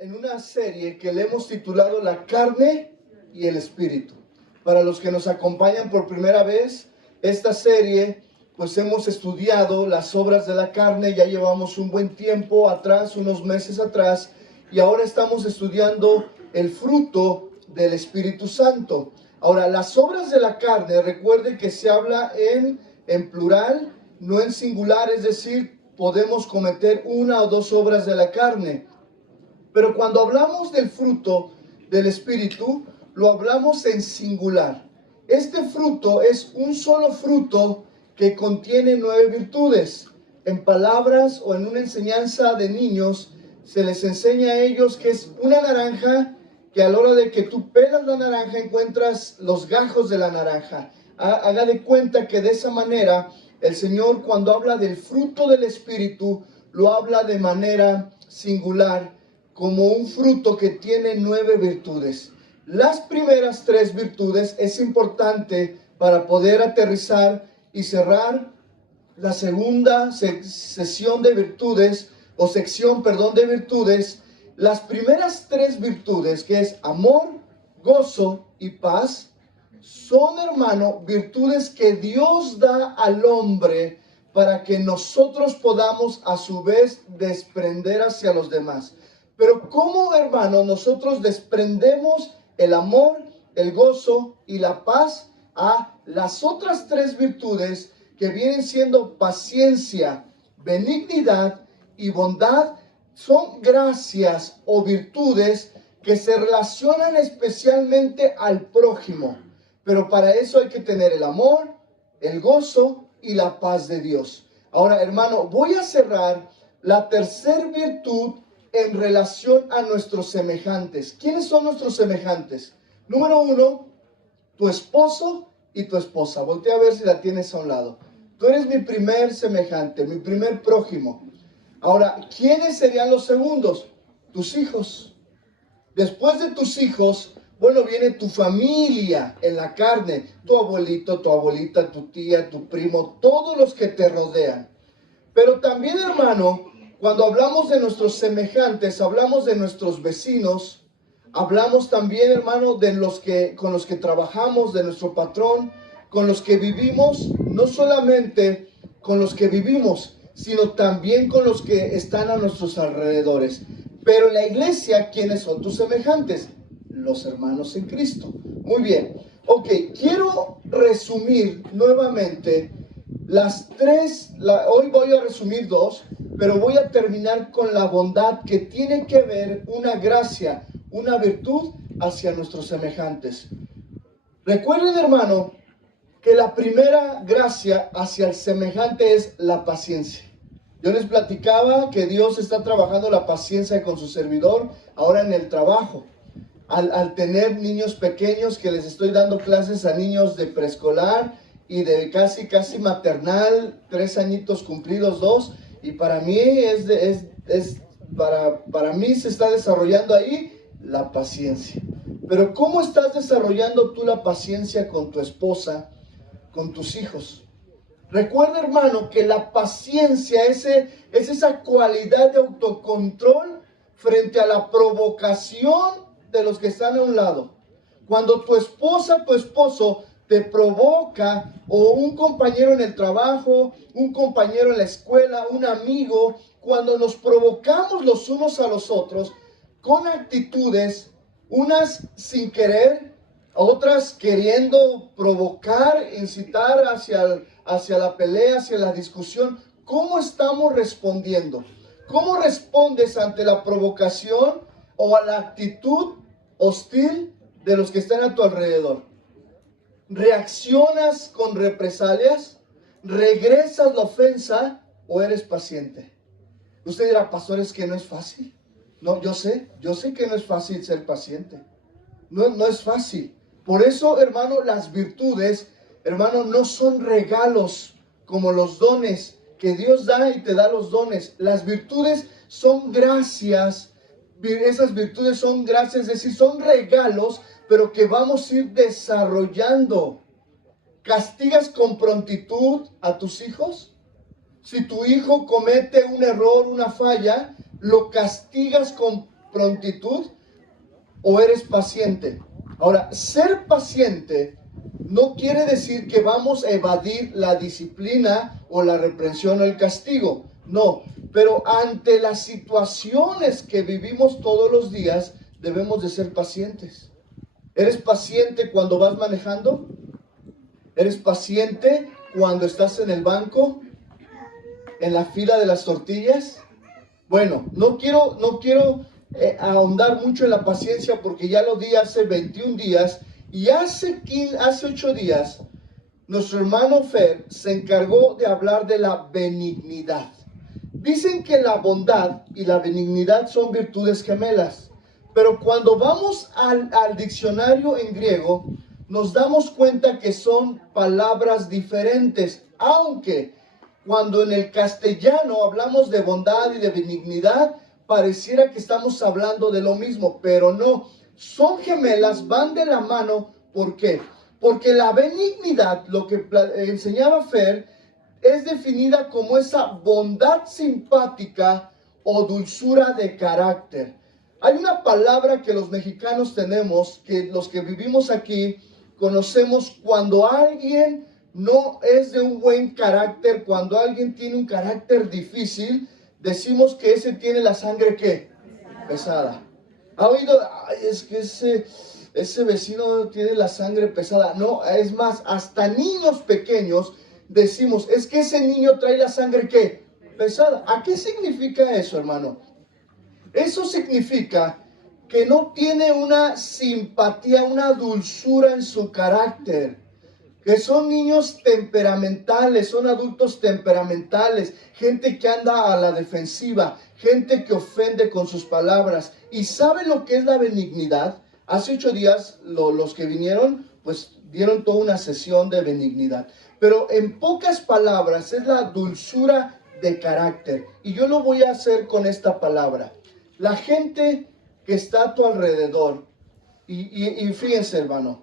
En una serie que le hemos titulado La carne y el espíritu. Para los que nos acompañan por primera vez, esta serie, pues hemos estudiado las obras de la carne, ya llevamos un buen tiempo atrás, unos meses atrás, y ahora estamos estudiando el fruto del Espíritu Santo. Ahora, las obras de la carne, recuerden que se habla en plural, no en singular, es decir, podemos cometer una o dos obras de la carne. Pero cuando hablamos del fruto del Espíritu, lo hablamos en singular. Este fruto es un solo fruto que contiene 9 virtudes. En palabras o en una enseñanza de niños, se les enseña a ellos que es una naranja, que a la hora de que tú pelas la naranja encuentras los gajos de la naranja. Haga de cuenta que de esa manera el Señor, cuando habla del fruto del Espíritu, lo habla de manera singular, como un fruto que tiene 9 virtudes. Las primeras 3 virtudes es importante para poder aterrizar y cerrar la segunda sesión de virtudes, o sección, perdón, de virtudes. Las primeras 3 virtudes, que es amor, gozo y paz, son, hermano, virtudes que Dios da al hombre para que nosotros podamos a su vez desprender hacia los demás. Pero ¿cómo, hermano, nosotros desprendemos el amor, el gozo y la paz a las otras 3 virtudes que vienen siendo paciencia, benignidad y bondad? Son gracias o virtudes que se relacionan especialmente al prójimo. Pero para eso hay que tener el amor, el gozo y la paz de Dios. Ahora, hermano, voy a cerrar la tercera virtud en relación a nuestros semejantes. ¿Quiénes son nuestros semejantes? Número 1, tu esposo y tu esposa. Voltea a ver si la tienes a un lado. Tú eres mi primer semejante, mi primer prójimo. Ahora, ¿quiénes serían los segundos? Tus hijos. Después de tus hijos, bueno, viene tu familia en la carne. Tu abuelito, tu abuelita, tu tía, tu primo, todos los que te rodean. Pero también, hermano, cuando hablamos de nuestros semejantes, hablamos de nuestros vecinos, hablamos también, hermano, de los que con los que trabajamos, de nuestro patrón, con los que vivimos, no solamente con los que vivimos, sino también con los que están a nuestros alrededores. Pero en la iglesia, ¿quiénes son tus semejantes? Los hermanos en Cristo. Muy bien. Ok, quiero resumir nuevamente las 3, hoy voy a resumir 2, pero voy a terminar con la bondad, que tiene que ver una gracia, una virtud hacia nuestros semejantes. Recuerden, hermano, que la primera gracia hacia el semejante es la paciencia. Yo les platicaba que Dios está trabajando la paciencia con su servidor ahora en el trabajo. Al tener niños pequeños, que les estoy dando clases a niños de preescolar y de casi maternal, 3 añitos cumplidos, 2, y para mí para mí se está desarrollando ahí la paciencia. Pero ¿cómo estás desarrollando tú la paciencia con tu esposa, con tus hijos? Recuerda, hermano, que la paciencia es esa cualidad de autocontrol frente a la provocación de los que están a un lado. Cuando tu esposa, tu esposo te provoca, o un compañero en el trabajo, un compañero en la escuela, un amigo, cuando nos provocamos los unos a los otros con actitudes, unas sin querer, otras queriendo provocar, incitar hacia la pelea, hacia la discusión, ¿cómo estamos respondiendo? ¿Cómo respondes ante la provocación o a la actitud hostil de los que están a tu alrededor? ¿Reaccionas con represalias? ¿Regresas la ofensa o eres paciente? Usted dirá, pastor, es que no es fácil. No, yo sé que no es fácil ser paciente. No es fácil. Por eso, hermano, las virtudes, hermano, no son regalos como los dones que Dios da y te da los dones. Las virtudes son gracias. Esas virtudes son gracias, es decir, son regalos, pero que vamos a ir desarrollando. ¿Castigas con prontitud a tus hijos? Si tu hijo comete un error, una falla, lo castigas con prontitud o eres paciente? Ahora, ser paciente no quiere decir que vamos a evadir la disciplina o la reprensión o el castigo. No, pero ante las situaciones que vivimos todos los días, debemos de ser pacientes. ¿Eres paciente cuando vas manejando? ¿Eres paciente cuando estás en el banco? ¿En la fila de las tortillas? Bueno, no quiero ahondar mucho en la paciencia porque ya lo di hace 21 días y hace 8 días nuestro hermano Fer se encargó de hablar de la benignidad. Dicen que la bondad y la benignidad son virtudes gemelas, pero cuando vamos al diccionario en griego, nos damos cuenta que son palabras diferentes, aunque cuando en el castellano hablamos de bondad y de benignidad, pareciera que estamos hablando de lo mismo, pero no, son gemelas, van de la mano. ¿Por qué? Porque la benignidad, lo que enseñaba Fer, es definida como esa bondad simpática o dulzura de carácter. Hay una palabra que los mexicanos tenemos, que los que vivimos aquí conocemos cuando alguien no es de un buen carácter, cuando alguien tiene un carácter difícil, decimos que ese tiene la sangre, ¿qué? Pesada. ¿Ha oído? Ay, es que ese vecino tiene la sangre pesada. No, es más, hasta niños pequeños decimos, es que ese niño trae la sangre, ¿qué? Pesada. ¿A qué significa eso, hermano? Eso significa que no tiene una simpatía, una dulzura en su carácter. Que son niños temperamentales, son adultos temperamentales, gente que anda a la defensiva, gente que ofende con sus palabras. ¿Y sabe lo que es la benignidad? Hace 8 días los que vinieron, pues dieron toda una sesión de benignidad. Pero en pocas palabras es la dulzura de carácter. Y yo lo voy a hacer con esta palabra. La gente que está a tu alrededor, y fíjense, hermano,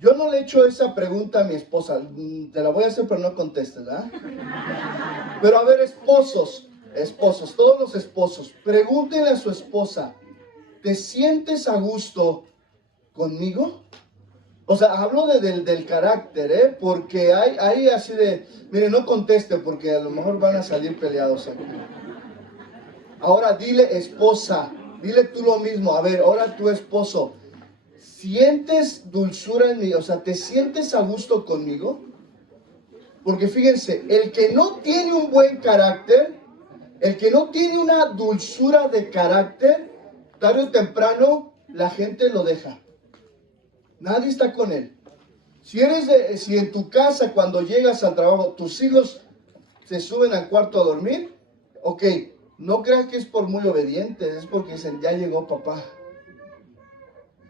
yo no le he hecho esa pregunta a mi esposa. Te la voy a hacer, pero no contestes, ¿verdad? Pero a ver, esposos, todos los esposos, pregúntenle a su esposa, ¿te sientes a gusto conmigo? O sea, hablo del carácter, ¿eh? Porque hay así de, mire, no conteste porque a lo mejor van a salir peleados aquí. Ahora dile, esposa, dile tú lo mismo. A ver, ahora tu esposo, ¿sientes dulzura en mí? O sea, ¿te sientes a gusto conmigo? Porque fíjense, el que no tiene un buen carácter, el que no tiene una dulzura de carácter, tarde o temprano la gente lo deja. Nadie está con él. Si en tu casa cuando llegas al trabajo tus hijos se suben al cuarto a dormir, ok, no creas que es por muy obedientes, es porque dicen, ya llegó papá.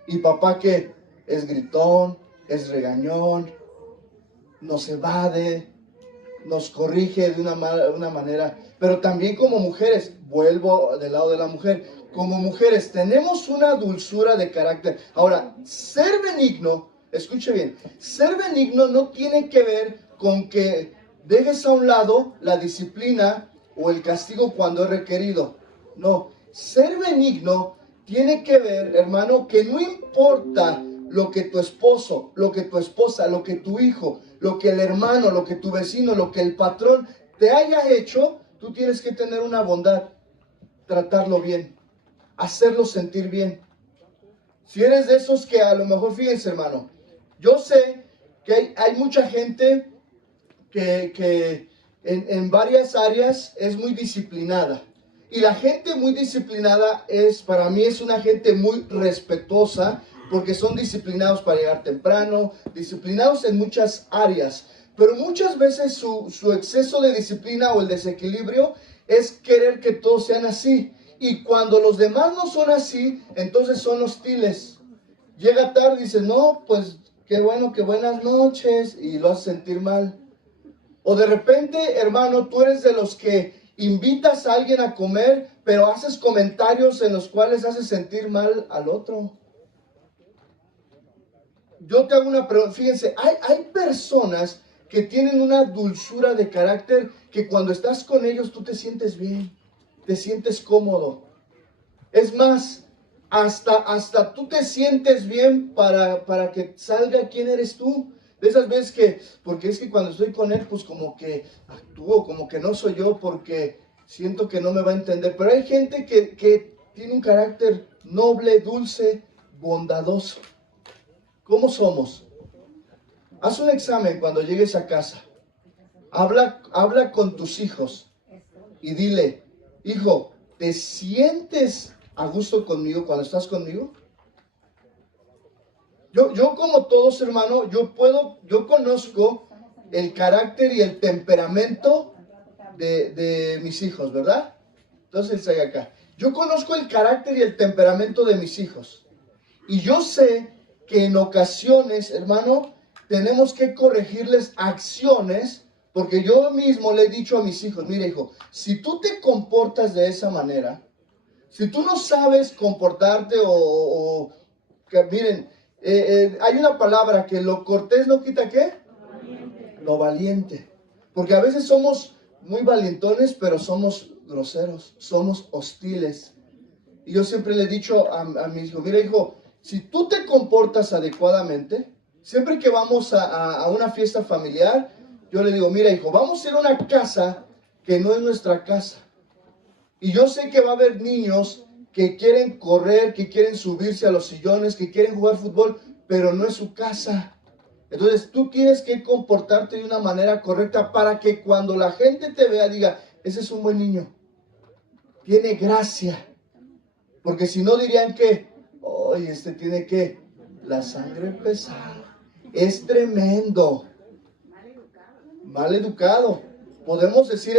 Y papá que es gritón, es regañón, nos evade, nos corrige de una manera. Pero también como mujeres, vuelvo del lado de la mujer, como mujeres tenemos una dulzura de carácter. Ahora, ser benigno, escuche bien, ser benigno no tiene que ver con que dejes a un lado la disciplina o el castigo cuando es requerido. No, ser benigno tiene que ver, hermano, que no importa lo que tu esposo, lo que tu esposa, lo que tu hijo, lo que el hermano, lo que tu vecino, lo que el patrón te haya hecho, tú tienes que tener una bondad, tratarlo bien, hacerlo sentir bien. Si eres de esos que a lo mejor, fíjense, hermano, yo sé que hay mucha gente que en varias áreas es muy disciplinada. Y la gente muy disciplinada para mí es una gente muy respetuosa, porque son disciplinados para llegar temprano, disciplinados en muchas áreas. Pero muchas veces su exceso de disciplina o el desequilibrio es querer que todos sean así. Y cuando los demás no son así, entonces son hostiles. Llega tarde y dice, no, pues qué bueno, qué buenas noches, y lo hace sentir mal. O de repente, hermano, tú eres de los que invitas a alguien a comer, pero haces comentarios en los cuales haces sentir mal al otro. Yo te hago una pregunta, fíjense, hay personas que tienen una dulzura de carácter que cuando estás con ellos tú te sientes bien, te sientes cómodo. Es más, hasta tú te sientes bien para que salga quién eres tú. De esas veces que, porque es que cuando estoy con él, pues como que actúo, como que no soy yo, porque siento que no me va a entender. Pero hay gente que tiene un carácter noble, dulce, bondadoso. ¿Cómo somos? Haz un examen cuando llegues a casa. Habla con tus hijos y dile, hijo, ¿te sientes a gusto conmigo cuando estás conmigo? Yo como todos, hermano, yo conozco el carácter y el temperamento de mis hijos, ¿verdad? Entonces, ahí acá. Yo conozco el carácter y el temperamento de mis hijos. Y yo sé que en ocasiones, hermano, tenemos que corregirles acciones, porque yo mismo le he dicho a mis hijos, mira hijo, si tú te comportas de esa manera, si tú no sabes comportarte miren, hay una palabra que lo cortés no quita ¿qué? Lo valiente. Porque a veces somos muy valientones, pero somos groseros, somos hostiles. Y yo siempre le he dicho a mi hijo, mira hijo, si tú te comportas adecuadamente, siempre que vamos a una fiesta familiar, yo le digo, mira hijo, vamos a ir a una casa que no es nuestra casa. Y yo sé que va a haber niños que quieren correr, que quieren subirse a los sillones, que quieren jugar fútbol, pero no es su casa. Entonces tú tienes que comportarte de una manera correcta para que cuando la gente te vea diga, ese es un buen niño, tiene gracia. Porque si no dirían que, oye, este tiene que, la sangre pesada, es tremendo, mal educado. Podemos decir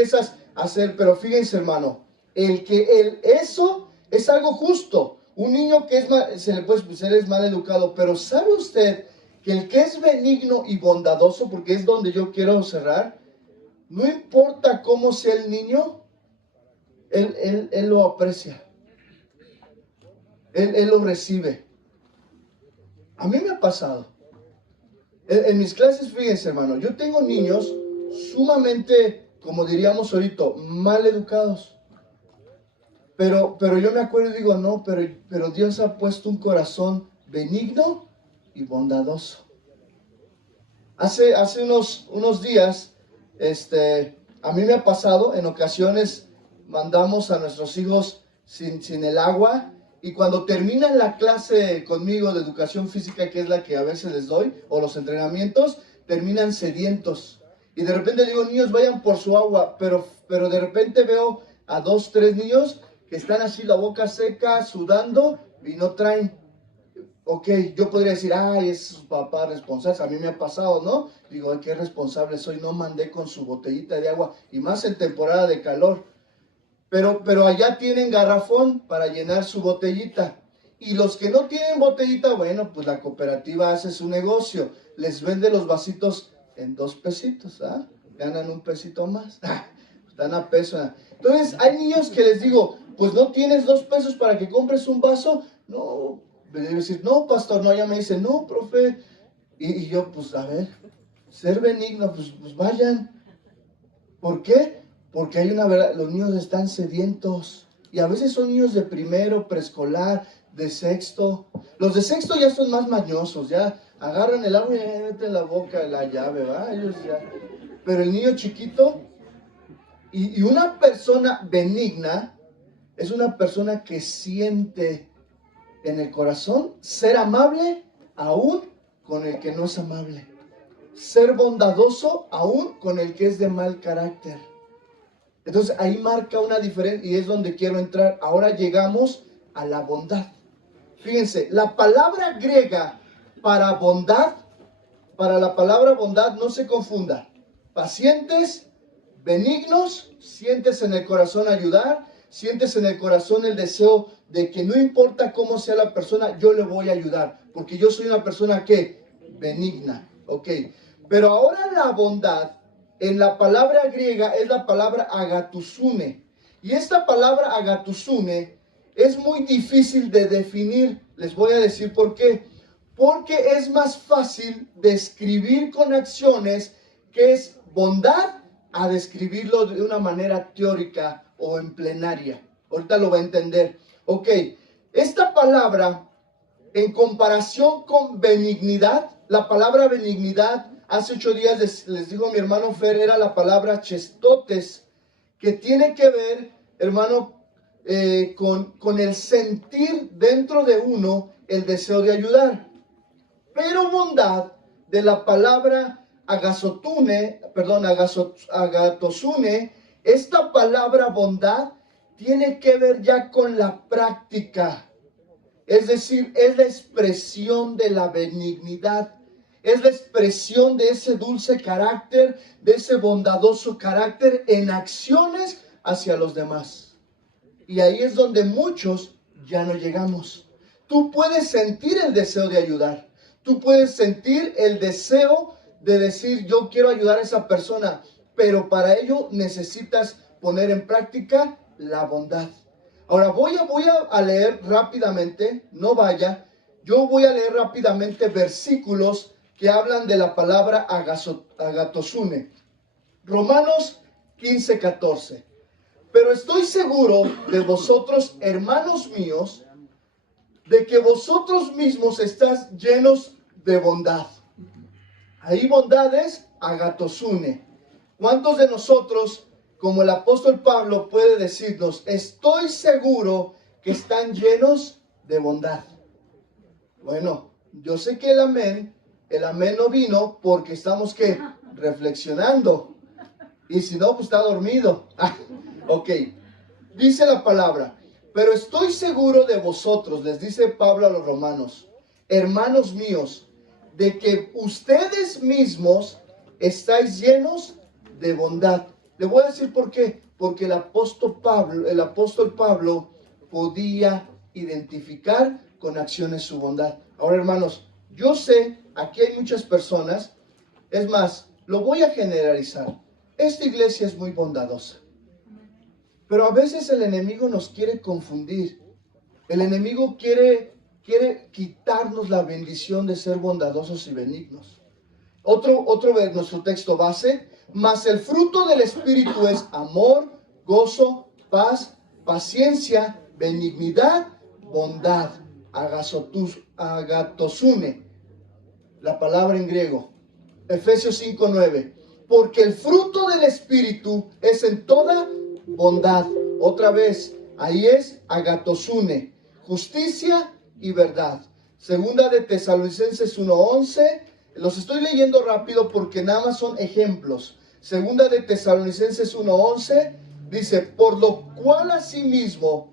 pero fíjense hermano, eso es algo justo. Un niño que se le puede ser es mal educado, pero ¿sabe usted que el que es benigno y bondadoso, porque es donde yo quiero cerrar, no importa cómo sea el niño, él lo aprecia, él lo recibe? A mí me ha pasado. En mis clases, fíjense hermano, yo tengo niños sumamente, como diríamos ahorita, mal educados. Pero yo me acuerdo y digo, no, pero Dios ha puesto un corazón benigno y bondadoso. Hace unos días, a mí me ha pasado, en ocasiones mandamos a nuestros hijos sin el agua, y cuando terminan la clase conmigo de educación física, que es la que a veces les doy, o los entrenamientos, terminan sedientos. Y de repente digo, niños, vayan por su agua, pero de repente veo a 2, 3 niños que están así la boca seca, sudando, y no traen. Ok, yo podría decir, ay, es su papá responsable, a mí me ha pasado, ¿no? Digo, ay, qué responsable soy, no mandé con su botellita de agua, y más en temporada de calor. Pero allá tienen garrafón para llenar su botellita. Y los que no tienen botellita, bueno, pues la cooperativa hace su negocio, les vende los vasitos en 2 pesitos, ¿ah? Ganan un pesito más, están a peso. Entonces, hay niños que les digo, pues no tienes 2 pesos para que compres un vaso, no, debe decir, no, pastor, no, ya me dice, no, profe, y yo, pues, a ver, ser benigno, pues vayan. ¿Por qué? Porque hay una verdad, los niños están sedientos, y a veces son niños de primero, preescolar, de sexto. Los de sexto ya son más mañosos, ya agarran el agua y meten la boca la llave, ¿va? Ellos ya. Pero el niño chiquito, y una persona benigna, es una persona que siente en el corazón ser amable aún con el que no es amable, ser bondadoso aún con el que es de mal carácter. Entonces ahí marca una diferencia, y es donde quiero entrar. Ahora llegamos a la bondad. Fíjense, la palabra griega para bondad, para la palabra bondad, no se confunda. Pacientes, benignos, sientes en el corazón ayudar, sientes en el corazón el deseo de que no importa cómo sea la persona, yo le voy a ayudar, porque yo soy una persona que benigna, ¿ok? Pero ahora la bondad, en la palabra griega, es la palabra agatusune. Y esta palabra agatusune es muy difícil de definir. Les voy a decir por qué. Porque es más fácil describir con acciones que es bondad a describirlo de una manera teórica o en plenaria. Ahorita lo va a entender. Ok, Esta palabra, en comparación con benignidad, la palabra benignidad, hace 8 días les dijo mi hermano Fer, era la palabra chestotes, que tiene que ver, hermano, con el sentir dentro de uno el deseo de ayudar. Pero bondad, de la palabra agatosune, esta palabra bondad tiene que ver ya con la práctica. Es decir, es la expresión de la benignidad. Es la expresión de ese dulce carácter, de ese bondadoso carácter en acciones hacia los demás. Y ahí es donde muchos ya no llegamos. Tú puedes sentir el deseo de ayudar. Tú puedes sentir el deseo de decir, yo quiero ayudar a esa persona. Pero para ello necesitas poner en práctica la bondad. Ahora voy a leer rápidamente, no vaya. Yo voy a leer rápidamente versículos que hablan de la palabra agatosune. Romanos 15:14. Pero estoy seguro de vosotros, hermanos míos, de que vosotros mismos estáis llenos de bondad. Ahí bondad es agatosune. ¿Cuántos de nosotros, como el apóstol Pablo puede decirnos, estoy seguro que están llenos de bondad? Bueno, yo sé que el amén no vino porque estamos, ¿qué? Reflexionando. Y si no, pues está dormido. Ok, dice la palabra, pero estoy seguro de vosotros, les dice Pablo a los romanos, hermanos míos, de que ustedes mismos estáis llenos de bondad. Le voy a decir por qué. Porque el apóstol Pablo podía identificar con acciones su bondad. Ahora, hermanos, yo sé, aquí hay muchas personas, es más, lo voy a generalizar. Esta iglesia es muy bondadosa. Pero a veces el enemigo nos quiere confundir. El enemigo quiere quitarnos la bendición de ser bondadosos y benignos. Otro de nuestro texto base, mas el fruto del Espíritu es amor, gozo, paz, paciencia, benignidad, bondad, agatosune, la palabra en griego, Efesios 5:9, porque el fruto del Espíritu es en toda bondad, otra vez, ahí es agatosune, justicia y verdad. Segunda de Tesalonicenses 1:11, los estoy leyendo rápido porque nada más son ejemplos. Segunda de Tesalonicenses 1:11 dice, por lo cual asimismo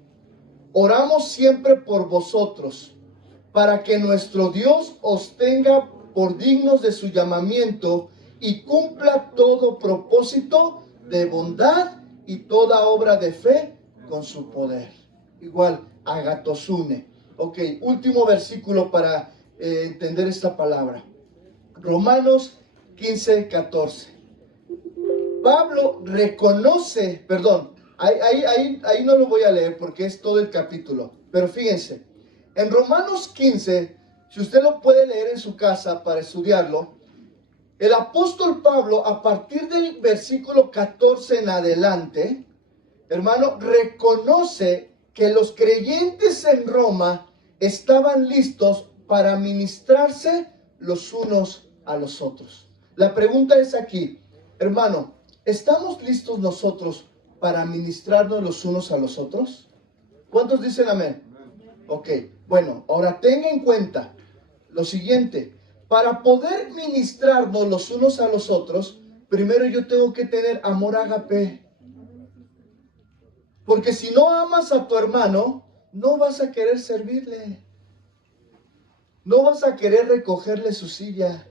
oramos siempre por vosotros, para que nuestro Dios os tenga por dignos de su llamamiento y cumpla todo propósito de bondad y toda obra de fe con su poder. Igual, agatosune. Ok, último versículo para entender esta palabra. Romanos 15:14. Pablo reconoce, ahí no lo voy a leer porque es todo el capítulo, pero fíjense, en Romanos 15, si usted lo puede leer en su casa para estudiarlo, el apóstol Pablo, a partir del versículo 14 en adelante, hermano, reconoce que los creyentes en Roma estaban listos para ministrarse los unos a los otros. La pregunta es aquí, hermano, ¿estamos listos nosotros para ministrarnos los unos a los otros? ¿Cuántos dicen amén? Ok, bueno, ahora tenga en cuenta lo siguiente. Para poder ministrarnos los unos a los otros, primero yo tengo que tener amor ágape. Porque si no amas a tu hermano, no vas a querer servirle. No vas a querer recogerle su silla.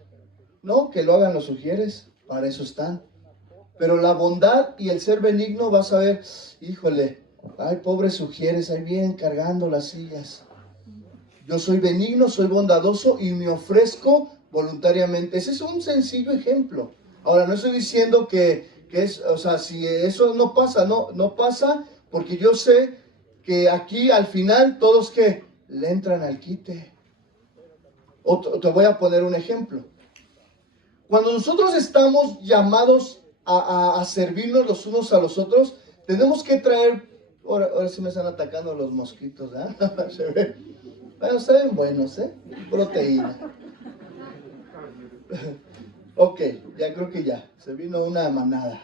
No, que lo hagan los sugieres, para eso están. Pero la bondad y el ser benigno vas a ver, híjole, ay, pobres sugieres, ahí vienen cargando las sillas. Yo soy benigno, soy bondadoso y me ofrezco voluntariamente. Ese es un sencillo ejemplo. Ahora, no estoy diciendo que es, o sea, si eso no pasa, no pasa, porque yo sé que aquí al final todos que le entran al quite. Te voy a poner un ejemplo. Cuando nosotros estamos llamados a servirnos los unos a los otros, tenemos que traer Ahora sí me están atacando los mosquitos, ¿eh? Se ve. Bueno, está bien buenos, ¿eh? Proteína. Ok, ya creo que ya. Se vino una manada.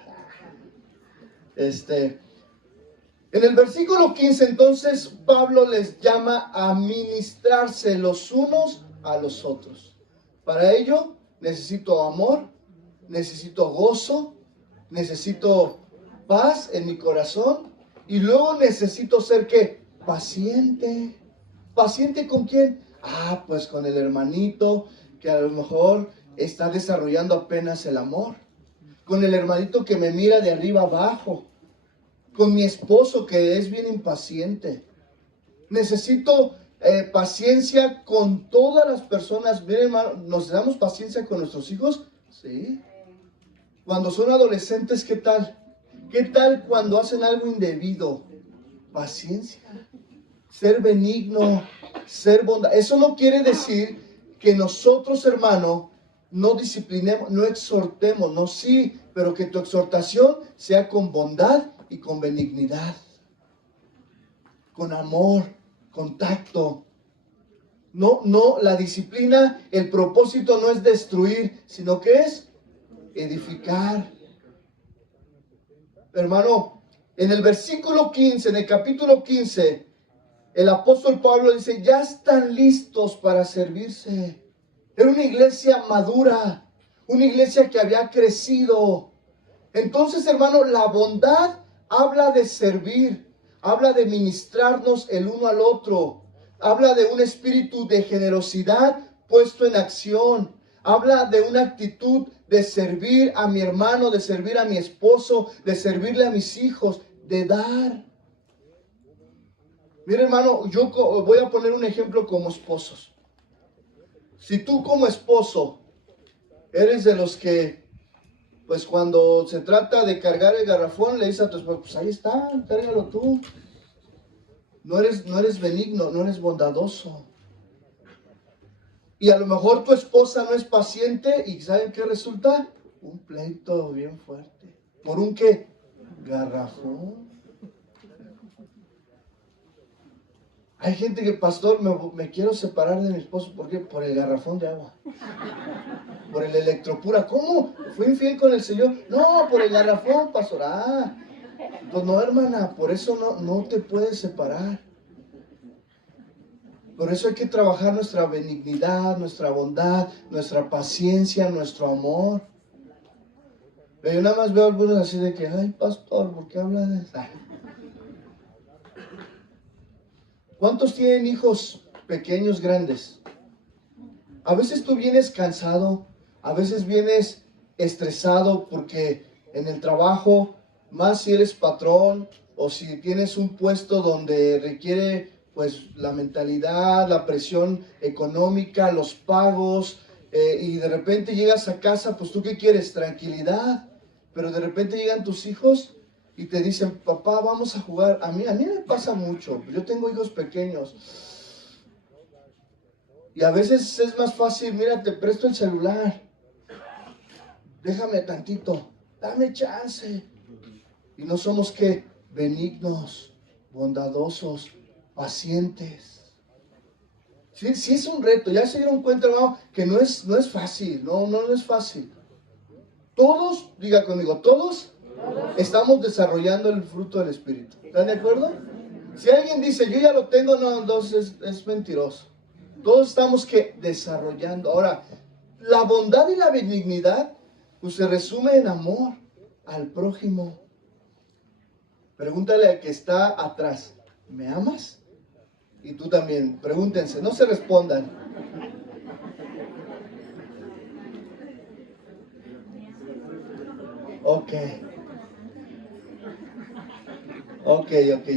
En el versículo 15, entonces, Pablo les llama a ministrarse los unos a los otros. Para ello, necesito amor, necesito gozo, necesito paz en mi corazón y luego necesito ser, ¿qué? Paciente. ¿Paciente con quién? Pues con el hermanito que a lo mejor está desarrollando apenas el amor. Con el hermanito que me mira de arriba abajo. Con mi esposo que es bien impaciente. Necesito paciencia con todas las personas. Miren, hermano, ¿nos damos paciencia con nuestros hijos? Sí. Cuando son adolescentes, ¿qué tal? ¿Qué tal cuando hacen algo indebido? Paciencia. Ser benigno, ser bondadoso. Eso no quiere decir que nosotros, hermano, no disciplinemos, no exhortemos, no, sí, pero que tu exhortación sea con bondad y con benignidad, con amor, con tacto. No, la disciplina, el propósito no es destruir, sino que es edificar. Hermano, en el versículo 15, en el capítulo 15, el apóstol Pablo dice, ya están listos para servirse. Era una iglesia madura, una iglesia que había crecido. Entonces, hermano, la bondad habla de servir, habla de ministrarnos el uno al otro, habla de un espíritu de generosidad puesto en acción, habla de una actitud de servir a mi hermano, de servir a mi esposo, de servirle a mis hijos, de dar. Mira, hermano, yo voy a poner un ejemplo como esposos. Si tú como esposo eres de los que, pues cuando se trata de cargar el garrafón, le dices a tu esposo, pues ahí está, cárgalo tú. No eres benigno, no eres bondadoso. Y a lo mejor tu esposa no es paciente y ¿saben qué resulta? Un pleito bien fuerte. ¿Por un qué? Garrafón. Hay gente que, pastor, me quiero separar de mi esposo. ¿Por qué? Por el garrafón de agua. Por el electropura. ¿Cómo? ¿Fue infiel con el Señor? No, por el garrafón, pastor. Pues no, hermana, por eso no te puedes separar. Por eso hay que trabajar nuestra benignidad, nuestra bondad, nuestra paciencia, nuestro amor. Pero yo nada más veo a algunos así de que, ay, pastor, ¿por qué habla de eso? ¿Cuántos tienen hijos pequeños, grandes? A veces tú vienes cansado, a veces vienes estresado porque en el trabajo, más si eres patrón o si tienes un puesto donde requiere pues la mentalidad, la presión económica, los pagos, y de repente llegas a casa, pues tú ¿qué quieres? Tranquilidad, pero de repente llegan tus hijos y te dicen, papá, vamos a jugar. A mí me pasa mucho, yo tengo hijos pequeños. Y a veces es más fácil, mira, te presto el celular, déjame tantito, dame chance. Y no somos que benignos, bondadosos, pacientes. Sí es un reto, ya se dieron cuenta, hermano, que no es fácil, no es fácil. Todos, diga conmigo, todos estamos desarrollando el fruto del Espíritu. ¿Están de acuerdo? Si alguien dice, yo ya lo tengo, no, entonces es mentiroso. Todos estamos que desarrollando. Ahora, la bondad y la benignidad pues se resume en amor al prójimo. Pregúntale al que está atrás, ¿me amas? Y tú también, pregúntense, no se respondan. Ok,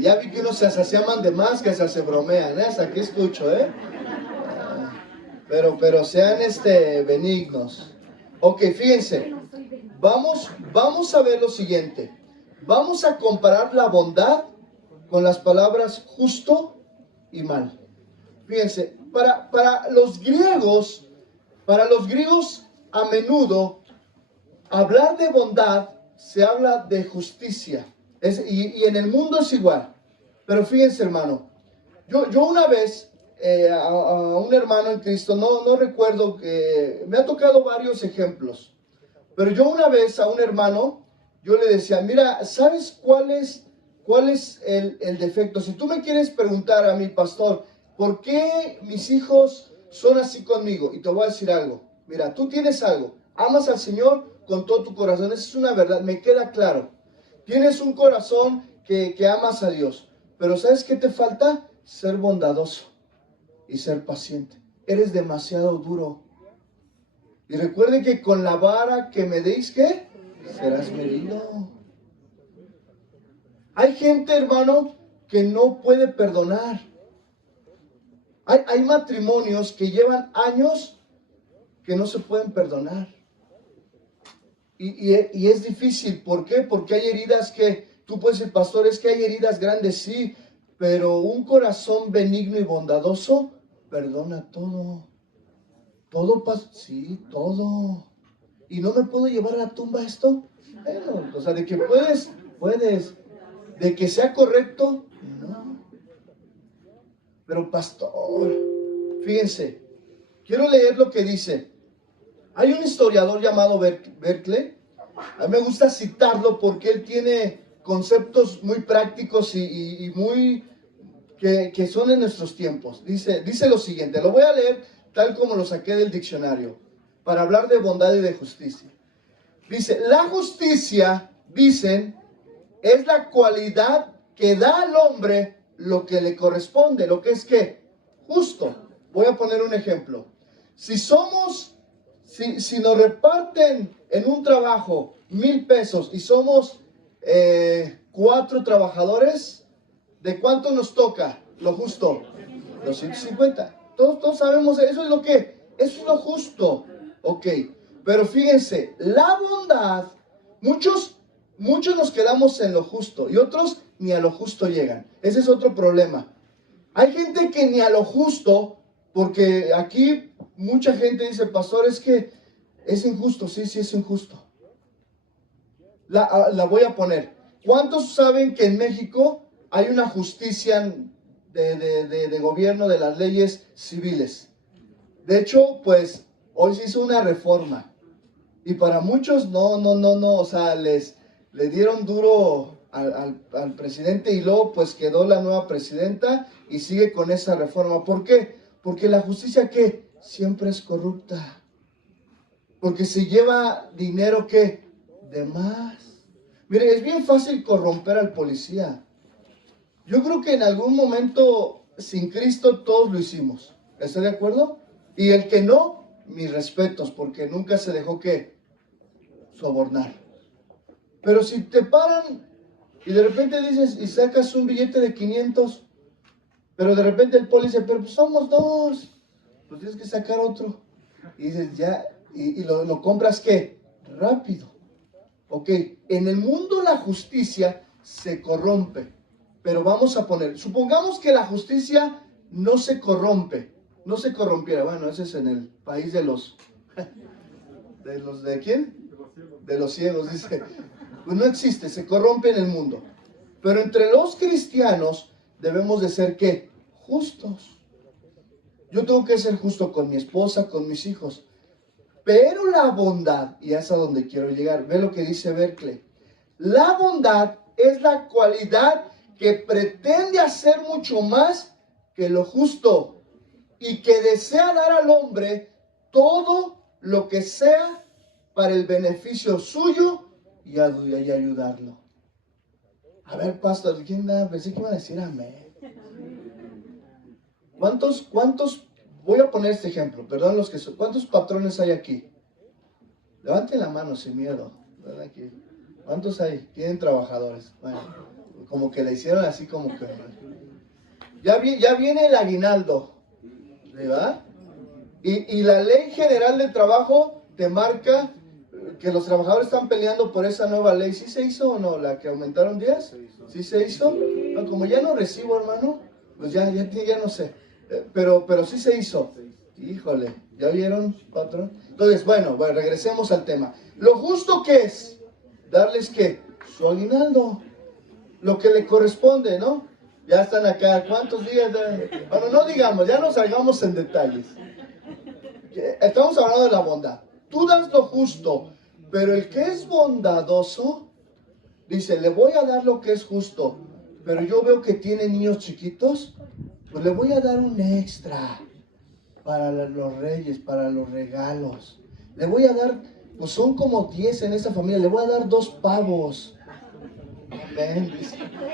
ya vi que unos se aman de más que se bromean, hasta aquí escucho, pero sean benignos. Ok, fíjense, vamos a ver lo siguiente. Vamos a comparar la bondad con las palabras justo y mal. Fíjense, para los griegos a menudo hablar de bondad se habla de justicia. Y en el mundo es igual. Pero fíjense, hermano, yo una vez a un hermano en Cristo, no recuerdo, que me ha tocado varios ejemplos, pero yo una vez a un hermano, yo le decía, mira, ¿sabes cuál es el defecto? Si tú me quieres preguntar a mi pastor, ¿por qué mis hijos son así conmigo? Y te voy a decir algo, mira, tú tienes algo, amas al Señor con todo tu corazón, esa es una verdad, me queda claro. Tienes un corazón que amas a Dios, pero ¿sabes qué te falta? Ser bondadoso y ser paciente. Eres demasiado duro. Y recuerden que con la vara que me deis, ¿qué? Serás medido. Hay gente, hermano, que no puede perdonar. Hay matrimonios que llevan años que no se pueden perdonar. Y es difícil. ¿Por qué? Porque hay heridas que, tú puedes decir, pastor, es que hay heridas grandes, sí, pero un corazón benigno y bondadoso perdona todo. Todo pasa, sí, todo. ¿Y no me puedo llevar a la tumba esto? Bueno, o sea, de que puedes. De que sea correcto, no. Pero pastor, fíjense, quiero leer lo que dice. Hay un historiador llamado Berkeley. A mí me gusta citarlo porque él tiene conceptos muy prácticos y muy que son en nuestros tiempos. Dice lo siguiente, lo voy a leer tal como lo saqué del diccionario, para hablar de bondad y de justicia. Dice, la justicia, dicen, es la cualidad que da al hombre lo que le corresponde, lo que es que justo. Voy a poner un ejemplo. Si nos reparten en un trabajo 1,000 pesos y somos 4 trabajadores, ¿de cuánto nos toca lo justo? Los 150. Todos sabemos, eso es lo justo. Ok, pero fíjense, la bondad, muchos nos quedamos en lo justo y otros ni a lo justo llegan. Ese es otro problema. Hay gente que ni a lo justo, porque aquí mucha gente dice, pastor, es que es injusto. Sí, es injusto. La voy a poner. ¿Cuántos saben que en México hay una justicia de gobierno de las leyes civiles? De hecho, pues hoy se hizo una reforma y para muchos no, o sea, le dieron duro al presidente y luego pues quedó la nueva presidenta y sigue con esa reforma. ¿Por qué? Porque la justicia, ¿qué? Siempre es corrupta. Porque se lleva dinero, ¿qué? De más. Mire, es bien fácil corromper al policía. Yo creo que en algún momento, sin Cristo, todos lo hicimos. ¿Está de acuerdo? Y el que no, mis respetos, porque nunca se dejó que sobornar. Pero si te paran y de repente dices y sacas un billete de 500, pero de repente el poli dice, pero pues somos 2, pues tienes que sacar otro. Y dices, ya, y lo compras, ¿qué? Rápido. Ok, en el mundo la justicia se corrompe, pero vamos a poner, supongamos que la justicia no se corrompe, no se corrompiera. Bueno, ese es en el país de los ¿de quién? De los ciegos, dice. Pues no existe, se corrompe en el mundo. Pero entre los cristianos debemos de ser, ¿qué? Justos. Yo tengo que ser justo con mi esposa, con mis hijos. Pero la bondad, y es a donde quiero llegar, ve lo que dice Berkeley. La bondad es la cualidad que pretende hacer mucho más que lo justo y que desea dar al hombre todo lo que sea para el beneficio suyo y ayudarlo. A ver, pastor, ¿quién da? Pensé que iba a decir amén. ¿Cuántos, voy a poner este ejemplo, perdón los que son, ¿cuántos patrones hay aquí? Levanten la mano sin miedo, ¿verdad? ¿Cuántos hay? Tienen trabajadores. Bueno, como que le hicieron así como que... Ya viene el aguinaldo, ¿verdad? Y la ley general del trabajo te marca que los trabajadores están peleando por esa nueva ley. ¿Sí se hizo o no? ¿La que aumentaron 10? ¿Sí se hizo? No, como ya no recibo, hermano, pues ya no sé. Pero sí se hizo. Híjole, ¿ya vieron, patrón? Entonces, bueno, regresemos al tema. Lo justo que es darles, ¿qué? Su aguinaldo, lo que le corresponde, ¿no? Ya están acá, ¿cuántos días? Bueno, no digamos, ya no salgamos en detalles. Estamos hablando de la bondad. Tú das lo justo, pero el que es bondadoso, dice, le voy a dar lo que es justo, pero yo veo que tiene niños chiquitos, pues le voy a dar un extra para los reyes, para los regalos. Le voy a dar, pues son como 10 en esa familia, le voy a dar 2 pavos. Amén.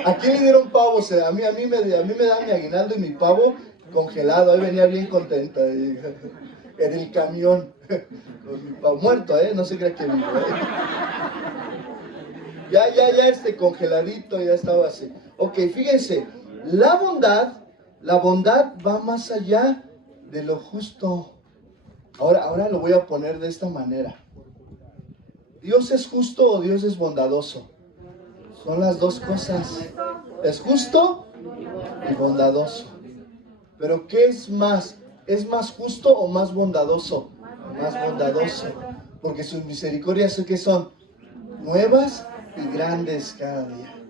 ¿A quién le dieron pavos? A mí me dan mi aguinaldo y mi pavo congelado. Ahí venía bien contenta. En el camión. Con mi pavo muerto, no se crea que vivo. Ya, congeladito, ya estaba así. Ok, fíjense, la bondad va más allá de lo justo. Ahora lo voy a poner de esta manera. ¿Dios es justo o Dios es bondadoso? Son las dos cosas. Es justo y bondadoso. Pero ¿qué es más? ¿Es más justo o más bondadoso? Más bondadoso. Porque sus misericordias, ¿qué son? Nuevas y grandes cada día.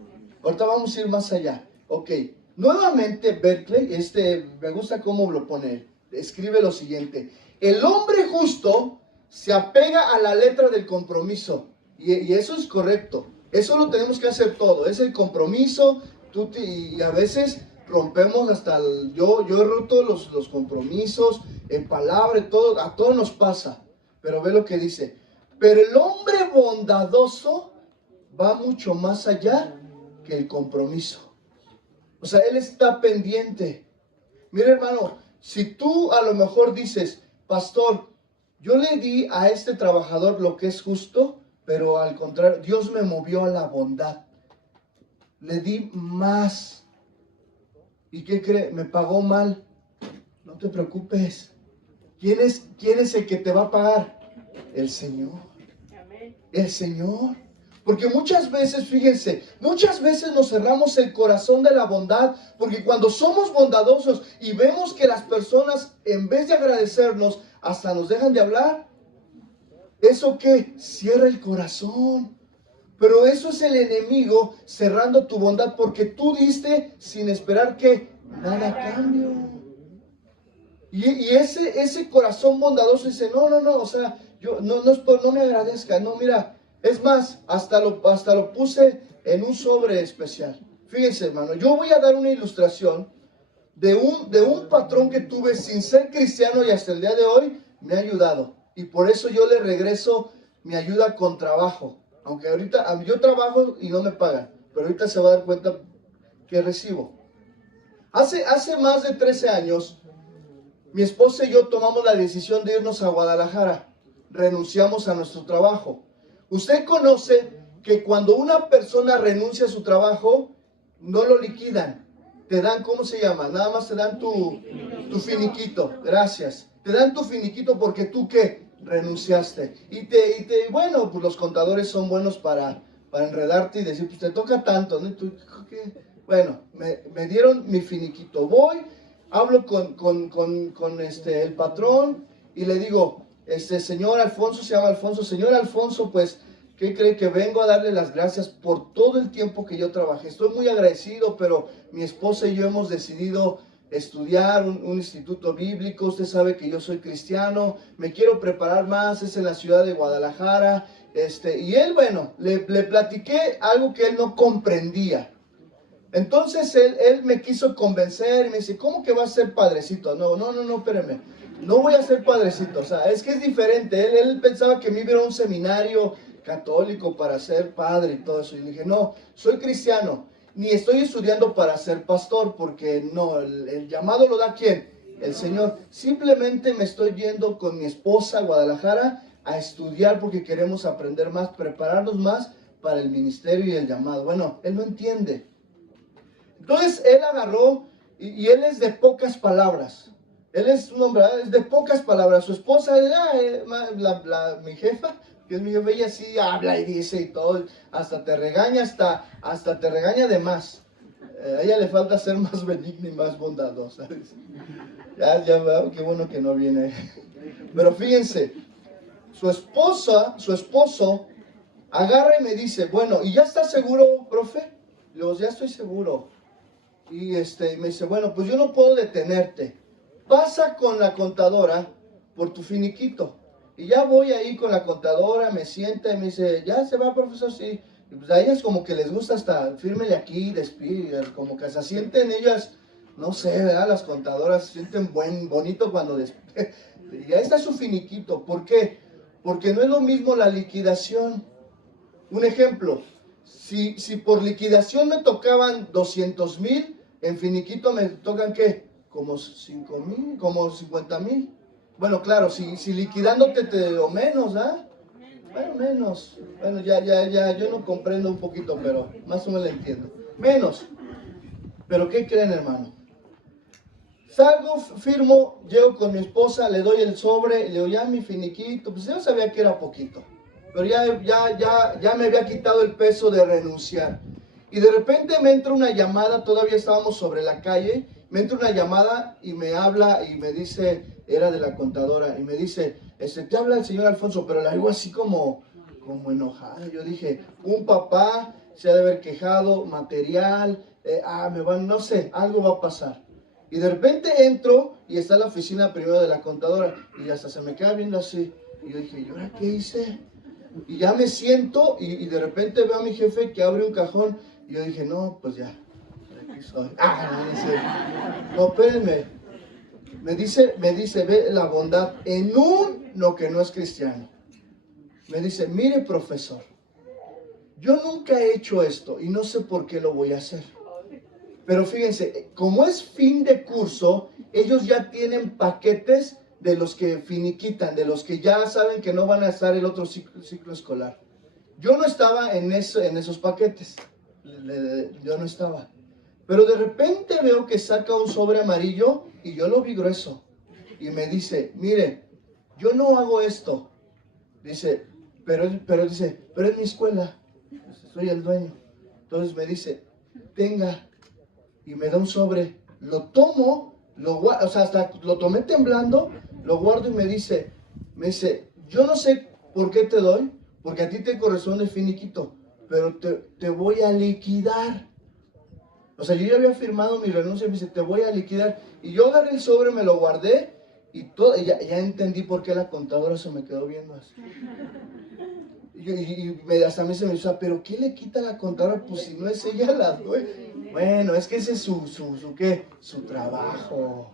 Ahorita vamos a ir más allá. Ok. Nuevamente Berkeley, me gusta cómo lo pone. Escribe lo siguiente. El hombre justo se apega a la letra del compromiso. Y eso es correcto. Eso lo tenemos que hacer todo. Es el compromiso. Y a veces rompemos hasta yo he roto los compromisos en palabra y todo. A todos nos pasa. Pero ve lo que dice. Pero el hombre bondadoso va mucho más allá que el compromiso. O sea, él está pendiente. Mira, hermano, si tú a lo mejor dices, pastor, yo le di a este trabajador lo que es justo, pero al contrario, Dios me movió a la bondad. Le di más. ¿Y qué cree? Me pagó mal. No te preocupes. ¿Quién es el que te va a pagar? El Señor. El Señor. Porque muchas veces, fíjense, muchas veces nos cerramos el corazón de la bondad, porque cuando somos bondadosos y vemos que las personas, en vez de agradecernos, hasta nos dejan de hablar, ¿eso qué? Cierra el corazón. Pero eso es el enemigo cerrando tu bondad, porque tú diste sin esperar que nada a cambio. Y ese corazón bondadoso dice, no, o sea, yo no me agradezca, no, mira. Es más, hasta lo puse en un sobre especial. Fíjense, hermano, yo voy a dar una ilustración de un patrón que tuve sin ser cristiano y hasta el día de hoy me ha ayudado. Y por eso yo le regreso mi ayuda con trabajo. Aunque ahorita yo trabajo y no me pagan, pero ahorita se va a dar cuenta que recibo. Hace más de 13 años, mi esposa y yo tomamos la decisión de irnos a Guadalajara. Renunciamos a nuestro trabajo. Usted conoce que cuando una persona renuncia a su trabajo, no lo liquidan. Te dan, ¿cómo se llama? Nada más te dan tu finiquito. Gracias. Te dan tu finiquito porque tú, ¿qué? Renunciaste. Bueno, pues los contadores son buenos para enredarte y decir, pues te toca tanto, ¿no? ¿Tú, qué? Bueno, me dieron mi finiquito. Voy, hablo con el patrón y le digo, señor Alfonso, se llama Alfonso, señor Alfonso, pues, ¿qué cree? Que vengo a darle las gracias por todo el tiempo que yo trabajé. Estoy muy agradecido, pero mi esposa y yo hemos decidido estudiar un instituto bíblico. Usted sabe que yo soy cristiano, me quiero preparar más, es en la ciudad de Guadalajara. Y él, bueno, le platiqué algo que él no comprendía. Entonces él me quiso convencer y me dice, ¿cómo que vas a ser padrecito? No, espérame. No voy a ser padrecito, o sea, es que es diferente. Él pensaba que me iba a ir a un seminario católico para ser padre y todo eso. Y le dije, no, soy cristiano, ni estoy estudiando para ser pastor, porque no, el llamado lo da ¿quién? El Señor. Simplemente me estoy yendo con mi esposa a Guadalajara a estudiar porque queremos aprender más, prepararnos más para el ministerio y el llamado. Bueno, él no entiende. Entonces él agarró, y él es de pocas palabras. Él es un hombre, es de pocas palabras. Su esposa, mi jefa, que es mi jefa, ella sí habla y dice y todo, hasta te regaña, hasta te regaña de más. A ella le falta ser más benigna y más bondadosa. Ya veo, qué bueno que no viene. Pero fíjense, su esposo, agarra y me dice, bueno, ¿y ya estás seguro, profe? Le digo, ya estoy seguro. y me dice, bueno, pues yo no puedo detenerte. Pasa con la contadora por tu finiquito. Y ya voy ahí con la contadora, me sienta y me dice, ¿ya se va, profesor? Sí. Y pues a ellas como que les gusta hasta, fírmele aquí, despide, como que se sienten ellas, no sé, ¿verdad? Las contadoras se sienten bonito cuando despiden. Y ahí está su finiquito. ¿Por qué? Porque no es lo mismo la liquidación. Un ejemplo, si por liquidación me tocaban 200,000, en finiquito me tocan, ¿qué? Como 5,000, como 50,000. Bueno, claro, si liquidándote o menos, ¿ah? Bueno, menos. Bueno, ya, yo no comprendo un poquito, pero más o menos lo entiendo. Menos. Pero ¿qué creen, hermano? Salgo, firmo, llego con mi esposa, le doy el sobre, le doy ya mi finiquito. Pues yo sabía que era poquito, pero ya me había quitado el peso de renunciar. Y de repente me entra una llamada, todavía estábamos sobre la calle, me entra una llamada y me habla y me dice, era de la contadora, y me dice, te habla el señor Alfonso, pero la digo así como enojada. Yo dije, un papá se ha de haber quejado, material, no sé, algo va a pasar. Y de repente entro y está la oficina primero de la contadora y hasta se me queda viendo así. Y yo dije, ¿y ahora qué hice? Y ya me siento y de repente veo a mi jefe que abre un cajón y yo dije, no, pues ya, aquí soy. No, espérenme. Me dice, ve la bondad en lo que no es cristiano. Me dice, mire, profesor, yo nunca he hecho esto y no sé por qué lo voy a hacer. Pero fíjense, como es fin de curso, ellos ya tienen paquetes de los que finiquitan, de los que ya saben que no van a estar el otro ciclo escolar. Yo no estaba en esos paquetes, yo no estaba. Pero de repente veo que saca un sobre amarillo y yo lo vi grueso. Y me dice, mire, yo no hago esto. Dice, pero es mi escuela, soy el dueño. Entonces me dice, tenga. Y me da un sobre, lo tomo, o sea, hasta lo tomé temblando, lo guardo y me dice, yo no sé por qué te doy, porque a ti te corresponde finiquito, pero te voy a liquidar. O sea, yo ya había firmado mi renuncia y me dice, te voy a liquidar. Y yo agarré el sobre, me lo guardé y ya entendí por qué la contadora se me quedó viendo así. Hasta a mí se me dice, pero ¿qué le quita a la contadora? Pues si no es ella la doy. Bueno, es que ese es su trabajo.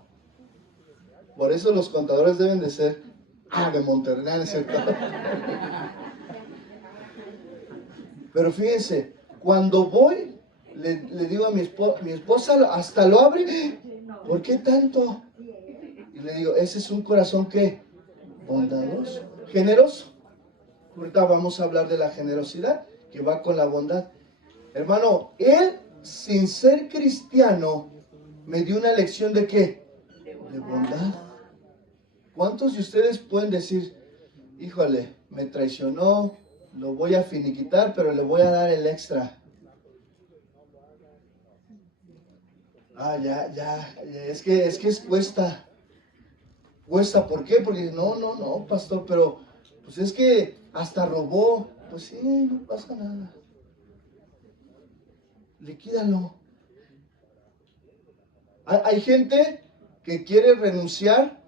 Por eso los contadores deben de ser, de Monterrey, ¿no es cierto? Pero fíjense, cuando voy, le digo a mi esposa hasta lo abre, ¿por qué tanto? Y le digo, ese es un corazón que bondadoso, generoso. Ahorita vamos a hablar de la generosidad que va con la bondad. Hermano, él, sin ser cristiano, me dio una lección ¿de qué? De bondad. ¿Cuántos de ustedes pueden decir, híjole, me traicionó, lo voy a finiquitar, pero le voy a dar el extra? Es que cuesta. Cuesta, ¿por qué? Porque no, pastor, pero pues es que hasta robó. Pues sí, no pasa nada. Liquídalo. Hay gente que quiere renunciar,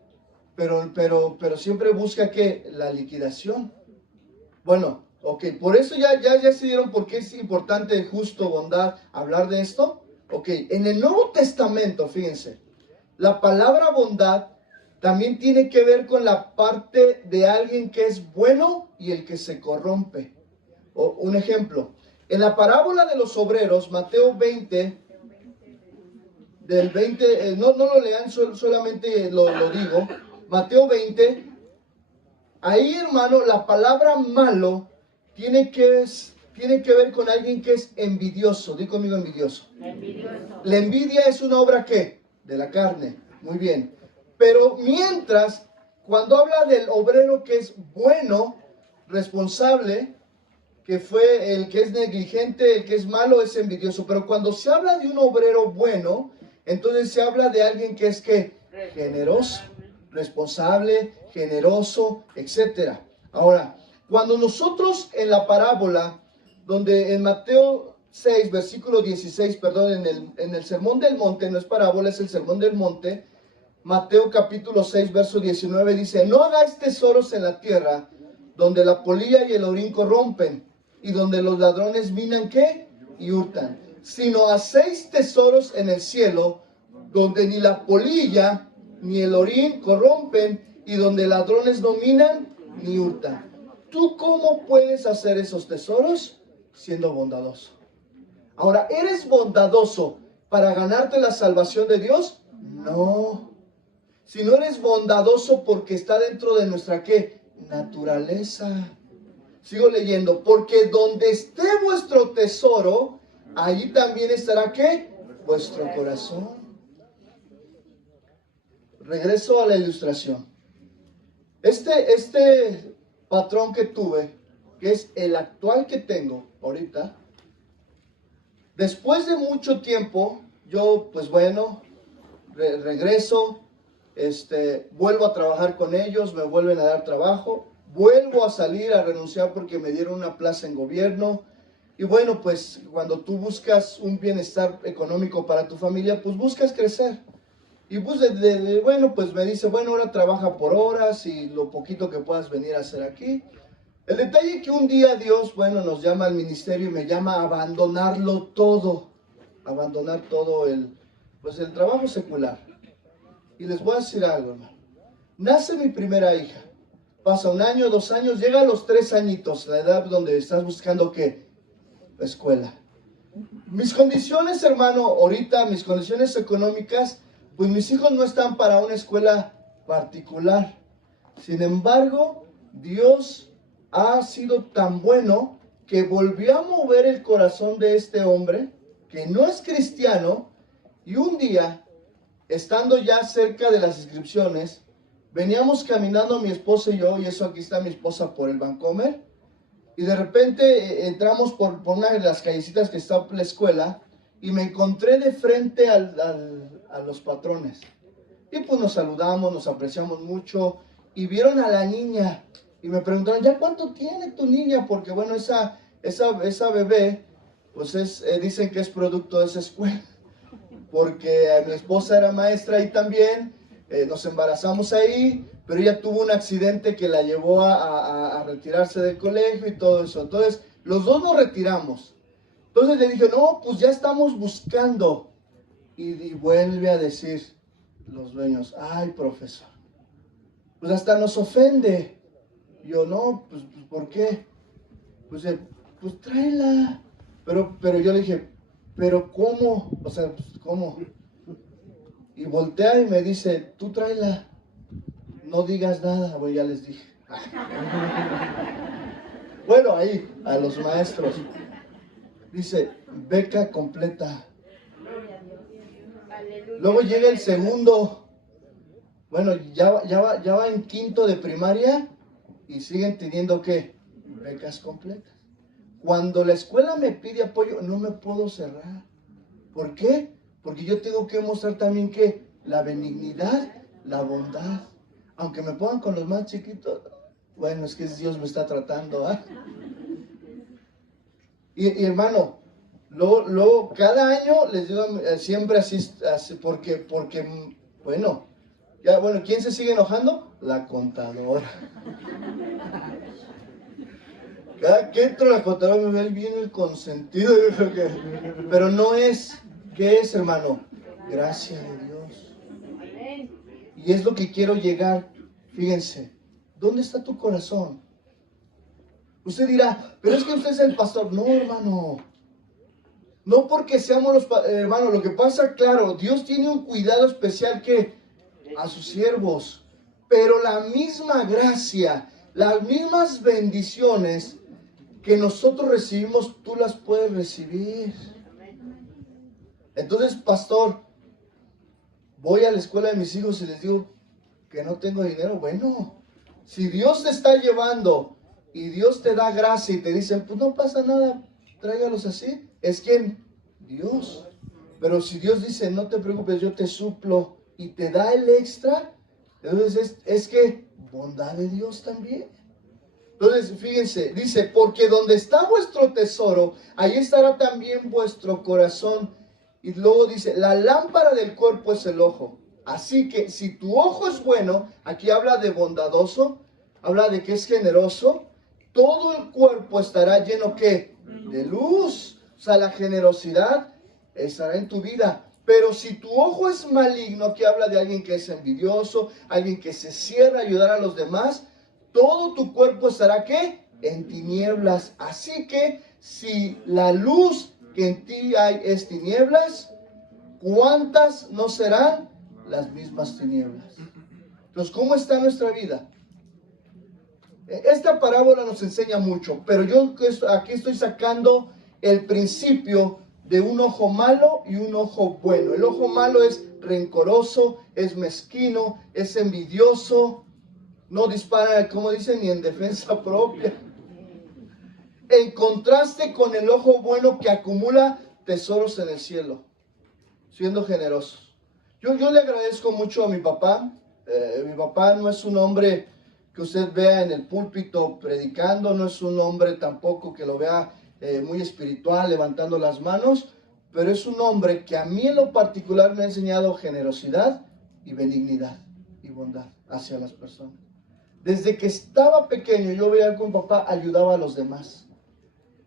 pero siempre busca que la liquidación. Bueno, ok, por eso ya se dieron por qué es importante, justo, bondad, hablar de esto. Ok, en el Nuevo Testamento, fíjense, la palabra bondad también tiene que ver con la parte de alguien que es bueno y el que se corrompe. Un ejemplo, en la parábola de los obreros, Mateo 20, del 20, no lo lean, solamente lo digo, Mateo 20, ahí, hermano, la palabra malo tiene que ver con alguien que es envidioso. Di conmigo, envidioso. La envidia es una obra, ¿qué? De la carne. Muy bien. Pero mientras, cuando habla del obrero que es bueno, responsable, que fue el que es negligente, el que es malo, es envidioso. Pero cuando se habla de un obrero bueno, entonces se habla de alguien que es, ¿qué? Generoso, responsable, generoso, etc. Ahora, cuando nosotros en la parábola, donde en Mateo 6, versículo 16, perdón, en el Sermón del Monte, no es parábola, es el Sermón del Monte, Mateo capítulo 6, verso 19 dice, no hagáis tesoros en la tierra, donde la polilla y el orín corrompen, y donde los ladrones minan, ¿qué? Y hurtan, sino hacéis tesoros en el cielo, donde ni la polilla ni el orín corrompen, y donde ladrones no minan ni hurtan. ¿Tú cómo puedes hacer esos tesoros? Siendo bondadoso. Ahora, ¿eres bondadoso para ganarte la salvación de Dios? No. Si no eres bondadoso porque está dentro de nuestra, ¿qué? Naturaleza. Sigo leyendo. Porque donde esté vuestro tesoro, allí también estará, ¿qué? Vuestro corazón. Regreso a la ilustración. Este patrón que tuve, que es el actual que tengo ahorita, después de mucho tiempo, yo, pues bueno, regreso, vuelvo a trabajar con ellos, me vuelven a dar trabajo, vuelvo a salir a renunciar porque me dieron una plaza en gobierno. Y bueno, pues cuando tú buscas un bienestar económico para tu familia, pues buscas crecer. Y pues bueno, pues me dice, bueno, ahora trabaja por horas y lo poquito que puedas venir a hacer aquí. El detalle es que un día Dios, bueno, nos llama al ministerio y me llama a abandonarlo todo. Abandonar todo el trabajo secular. Y les voy a decir algo, hermano. Nace mi primera hija. Pasa 1 año, 2 años, llega a los 3 añitos, la edad donde estás buscando, ¿qué? La escuela. Mis condiciones, hermano, ahorita, mis condiciones económicas, pues mis hijos no están para una escuela particular. Sin embargo, Dios ha sido tan bueno que volvió a mover el corazón de este hombre, que no es cristiano, y un día, estando ya cerca de las inscripciones, veníamos caminando mi esposa y yo, y eso aquí está mi esposa por el Vancomer, y de repente entramos por una de las callecitas que está por la escuela, y me encontré de frente a los patrones. Y pues nos saludamos, nos apreciamos mucho, y vieron a la niña, y me preguntaron, ¿ya cuánto tiene tu niña? Porque bueno, esa bebé, pues dicen que es producto de esa escuela, porque mi esposa era maestra ahí también, nos embarazamos ahí, pero ella tuvo un accidente que la llevó a retirarse del colegio y todo eso. Entonces, los dos nos retiramos. Entonces le dije, no, pues ya estamos buscando. Y vuelve a decir los dueños, ay, profesor, pues hasta nos ofende. Y yo, no, pues ¿por qué? Pues tráela. Pero yo le dije, ¿pero cómo? O sea, pues, ¿cómo? Y voltea y me dice, tú tráela, no digas nada. Bueno, ya les dije. Bueno, ahí, a los maestros. Dice, beca completa. Luego llega el segundo. Bueno, ya va en quinto de primaria y siguen teniendo, ¿qué? Becas completas. Cuando la escuela me pide apoyo, no me puedo cerrar. ¿Por qué? Porque yo tengo que mostrar también que la benignidad, la bondad. Aunque me pongan con los más chiquitos, bueno, es que Dios me está tratando, ¿eh? Y hermano, luego cada año les digo siempre así porque, bueno, ya, bueno, ¿quién se sigue enojando? La contadora. Cada que entro a la contadora me ve bien el consentido, pero no es, ¿qué es, hermano? Gracia de Dios. Y es lo que quiero llegar. Fíjense, ¿dónde está tu corazón? Usted dirá, pero es que usted es el pastor. No, hermano. No porque seamos los hermanos. Lo que pasa, claro, Dios tiene un cuidado especial que a sus siervos. Pero la misma gracia, las mismas bendiciones que nosotros recibimos, tú las puedes recibir. Entonces, pastor, voy a la escuela de mis hijos y les digo que no tengo dinero. Bueno, si Dios te está llevando y Dios te da gracia y te dicen, pues no pasa nada, tráigalos así. ¿Es quién? Dios. Pero si Dios dice, no te preocupes, yo te suplo y te da el extra, entonces es que bondad de Dios también. Entonces, fíjense, dice, porque donde está vuestro tesoro, ahí estará también vuestro corazón. Y luego dice, la lámpara del cuerpo es el ojo. Así que si tu ojo es bueno, aquí habla de bondadoso, habla de que es generoso, todo el cuerpo estará lleno, ¿qué? De luz. O sea, la generosidad estará en tu vida. Pero si tu ojo es maligno, aquí habla de alguien que es envidioso, alguien que se cierra a ayudar a los demás, todo tu cuerpo estará, ¿qué? En tinieblas. Así que si la luz que en ti hay es tinieblas, ¿cuántas no serán las mismas tinieblas? Entonces, ¿cómo está nuestra vida? Esta parábola nos enseña mucho, pero yo aquí estoy sacando el principio de un ojo malo y un ojo bueno. El ojo malo es rencoroso, es mezquino, es envidioso, no dispara, como dicen, ni en defensa propia. En contraste con el ojo bueno que acumula tesoros en el cielo, siendo generosos. Yo le agradezco mucho a mi papá. Mi papá no es un hombre que usted vea en el púlpito predicando, no es un hombre tampoco que lo vea muy espiritual, levantando las manos, pero es un hombre que a mí en lo particular me ha enseñado generosidad y benignidad y bondad hacia las personas. Desde que estaba pequeño yo veía que mi papá ayudaba a los demás.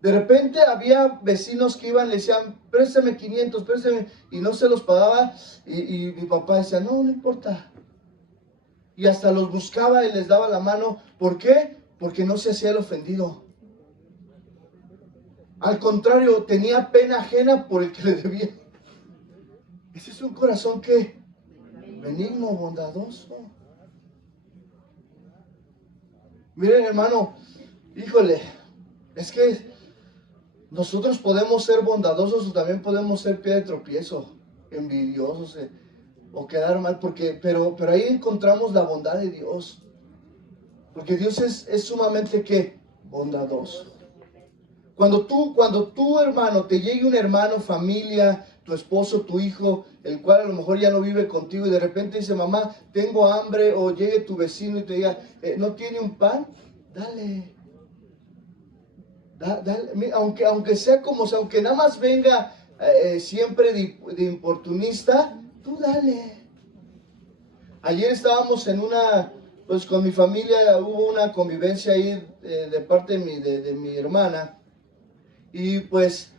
De repente había vecinos que iban, le decían, préstame 500, préstame, y no se los pagaba, y mi papá decía, no, no importa. Y hasta los buscaba y les daba la mano. ¿Por qué? Porque no se hacía el ofendido. Al contrario, tenía pena ajena por el que le debía. Ese es un corazón que benigno, bondadoso. Miren, hermano, híjole, es que nosotros podemos ser bondadosos o también podemos ser pie de tropiezo, envidiosos o quedar mal, pero ahí encontramos la bondad de Dios. Porque Dios es sumamente ¿qué? Bondadoso. Cuando tú, hermano, te llegue un hermano, familia, tu esposo, tu hijo, el cual a lo mejor ya no vive contigo y de repente dice, mamá, tengo hambre, o llegue tu vecino y te diga, ¿no tiene un pan? Dale. Dale. Aunque sea como sea, aunque nada más venga siempre de importunista, tú dale. Ayer estábamos pues con mi familia, hubo una convivencia ahí de parte de mi hermana. Y pues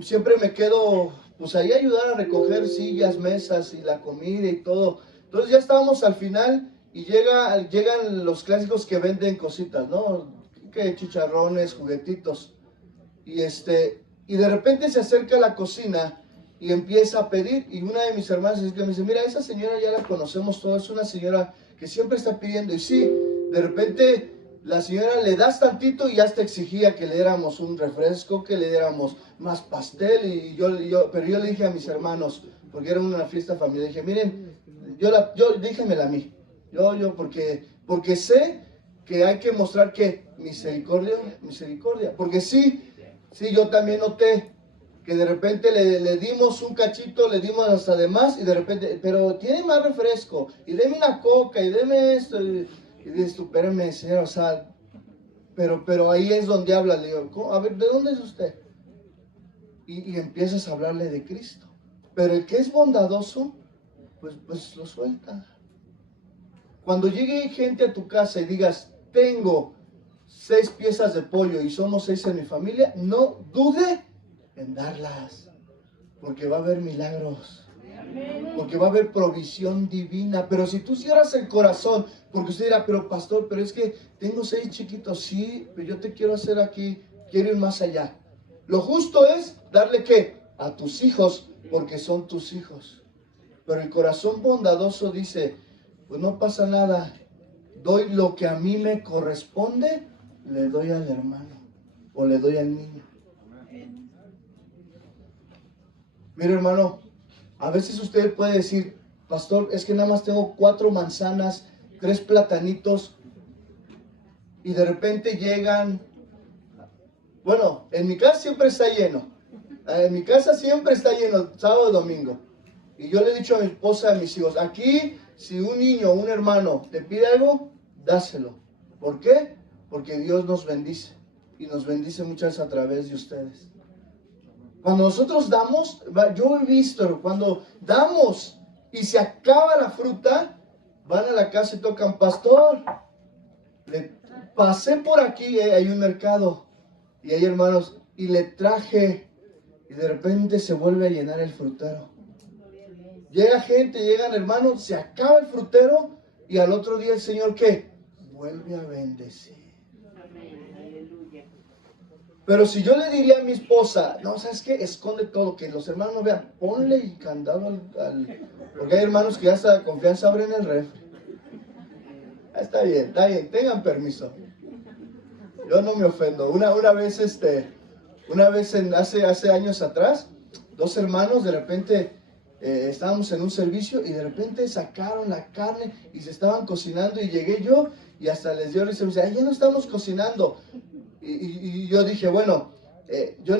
siempre me quedo pues ahí a ayudar a recoger sillas, mesas y la comida y todo. Entonces ya estábamos al final y llegan los clásicos que venden cositas, ¿no? Que chicharrones, juguetitos. Y de repente se acerca a la cocina y empieza a pedir. Y una de mis hermanas me dice, mira, esa señora ya la conocemos todos, es una señora que siempre está pidiendo. Y sí, de repente la señora le das tantito y ya te exigía que le diéramos un refresco, que le diéramos más pastel. Pero yo le dije a mis hermanos, porque era una fiesta familiar, dije, miren, déjenmela a mí. Porque sé que hay que mostrar que misericordia. Porque sí, yo también noté que de repente le dimos un cachito, le dimos hasta de más y de repente, pero tiene más refresco y deme una coca y deme esto. Y dices tú, espérame, señor, o sea, pero ahí es donde habla, le digo, a ver, ¿de dónde es usted? Y empiezas a hablarle de Cristo. Pero el que es bondadoso, pues lo suelta. Cuando llegue gente a tu casa y digas, tengo 6 piezas de pollo y somos 6 en mi familia, no dude en darlas, porque va a haber milagros. Porque va a haber provisión divina. Pero si tú cierras el corazón, porque usted dirá, pero pastor, pero es que tengo 6 chiquitos, sí, pero yo te quiero hacer aquí, quiero ir más allá. Lo justo es darle ¿qué? A tus hijos, porque son tus hijos. Pero el corazón bondadoso dice, pues no pasa nada, doy lo que a mí me corresponde, le doy al hermano o le doy al niño. Mire, hermano, a veces usted puede decir, pastor, es que nada más tengo 4 manzanas, 3 platanitos, y de repente llegan, bueno, en mi casa siempre está lleno, sábado y domingo, y yo le he dicho a mi esposa, a mis hijos, aquí, si un niño o un hermano te pide algo, dáselo. ¿Por qué? porque Dios nos bendice y nos bendice muchas veces a través de ustedes. Cuando nosotros damos, yo he visto, cuando damos y se acaba la fruta, van a la casa y tocan, pastor, pasé por aquí, hay un mercado y hay hermanos, y le traje, y de repente se vuelve a llenar el frutero. Llega gente, llegan hermanos, se acaba el frutero, y al otro día el Señor, ¿qué? Vuelve a bendecir. Pero si yo le diría a mi esposa, no, ¿sabes qué? Esconde todo, que los hermanos no vean, ponle el candado porque hay hermanos que ya hasta de confianza abren el refri. Está bien, tengan permiso. Yo no me ofendo. Una vez, hace años atrás, dos hermanos de repente estábamos en un servicio y de repente sacaron la carne y se estaban cocinando y llegué yo y hasta les dio risa. Me dice, ya no estamos cocinando. Y yo dije, bueno, yo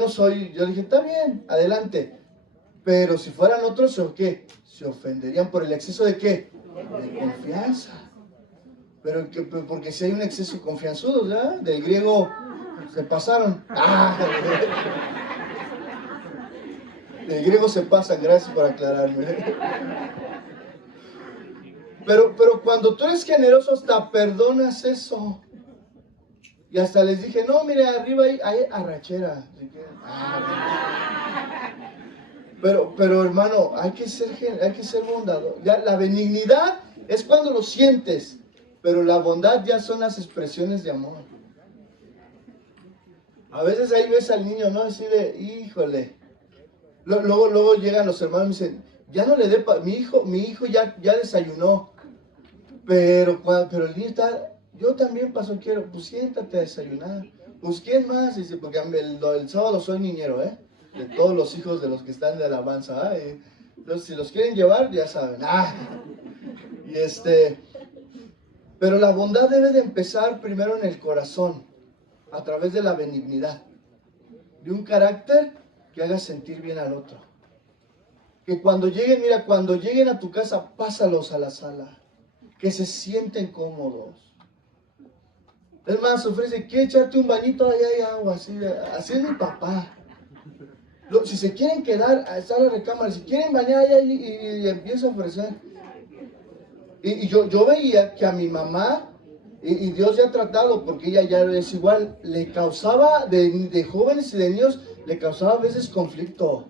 dije, está bien, adelante. Pero si fueran otros, ¿o qué? Se ofenderían por el exceso de ¿qué? De confianza. Pero porque si hay un exceso confianzudo, ¿ya? Del griego se pasaron. Del griego se pasan, gracias por aclararme. Pero cuando tú eres generoso, hasta perdonas eso. Y hasta les dije, no, mire, arriba hay arrachera. Pero hermano, hay que ser bondadoso. Ya, la benignidad es cuando lo sientes, pero la bondad ya son las expresiones de amor. A veces ahí ves al niño, ¿no? Así de, híjole. Luego llegan los hermanos y me dicen, ya no le dé, mi hijo ya desayunó. Pero el niño está... Yo también quiero, pues siéntate a desayunar. Pues ¿quién más? Dice, porque el sábado soy niñero, de todos los hijos de los que están de alabanza. Entonces, si los quieren llevar, ya saben. Pero la bondad debe de empezar primero en el corazón, a través de la benignidad, de un carácter que haga sentir bien al otro. Que cuando lleguen a tu casa, pásalos a la sala, que se sienten cómodos. Es más, ofrece, ¿quieres echarte un bañito? Ahí hay agua, así es mi papá. Si se quieren quedar, está la recámara, si quieren bañar y empieza a ofrecer. Y yo veía que a mi mamá, y Dios ya ha tratado, porque ella ya es igual, le causaba, de jóvenes y de niños, le causaba a veces conflicto.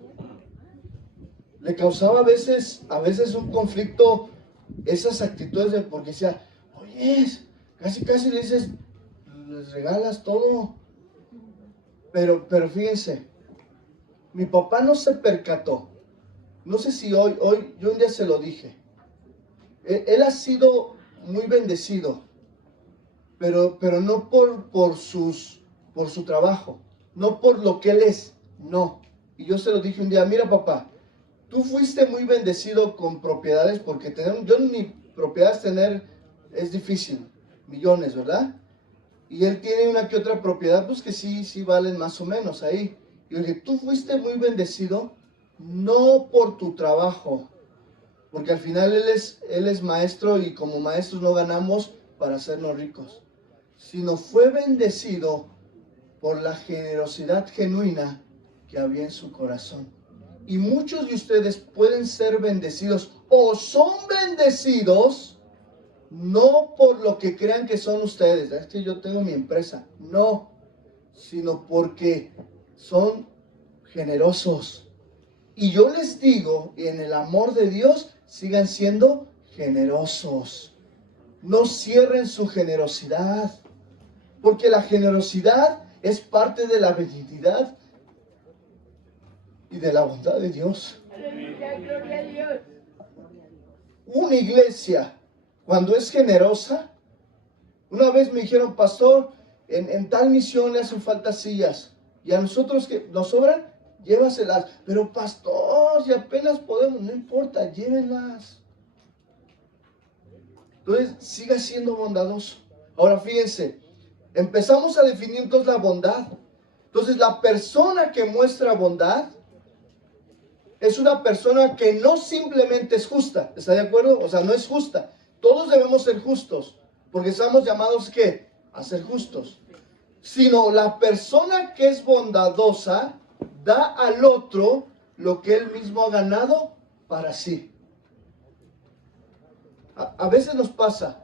Le causaba a veces un conflicto, esas actitudes porque decía, oye, casi le dices, les regalas todo. Pero fíjense, mi papá no se percató. No sé si hoy, yo un día se lo dije. Él ha sido muy bendecido, pero no por su trabajo, no por lo que él es, no. Y yo se lo dije un día, mira papá, tú fuiste muy bendecido con propiedades, porque yo ni propiedades tener es difícil, millones, ¿verdad? Y él tiene una que otra propiedad, pues que sí valen más o menos ahí. Y yo dije, tú fuiste muy bendecido, no por tu trabajo, porque al final él es maestro y como maestros no ganamos para hacernos ricos, sino fue bendecido por la generosidad genuina que había en su corazón. Y muchos de ustedes pueden ser bendecidos o son bendecidos no por lo que crean que son ustedes. Es que yo tengo mi empresa. No, sino porque son generosos. Y yo les digo, en el amor de Dios, sigan siendo generosos. No cierren su generosidad, porque la generosidad es parte de la benignidad y de la bondad de Dios. Gloria a Dios. Una iglesia, cuando es generosa, una vez me dijeron, pastor, en tal misión le hacen falta sillas, y a nosotros que nos sobran, llévaselas. Pero pastor, si apenas podemos, no importa, llévenlas. Entonces, siga siendo bondadoso. Ahora fíjense, empezamos a definir entonces la bondad. Entonces, la persona que muestra bondad es una persona que no simplemente es justa. ¿Está de acuerdo? O sea, no es justa. Todos debemos ser justos, porque estamos llamados, ¿qué? a ser justos, sino la persona que es bondadosa da al otro lo que él mismo ha ganado para sí. A veces nos pasa,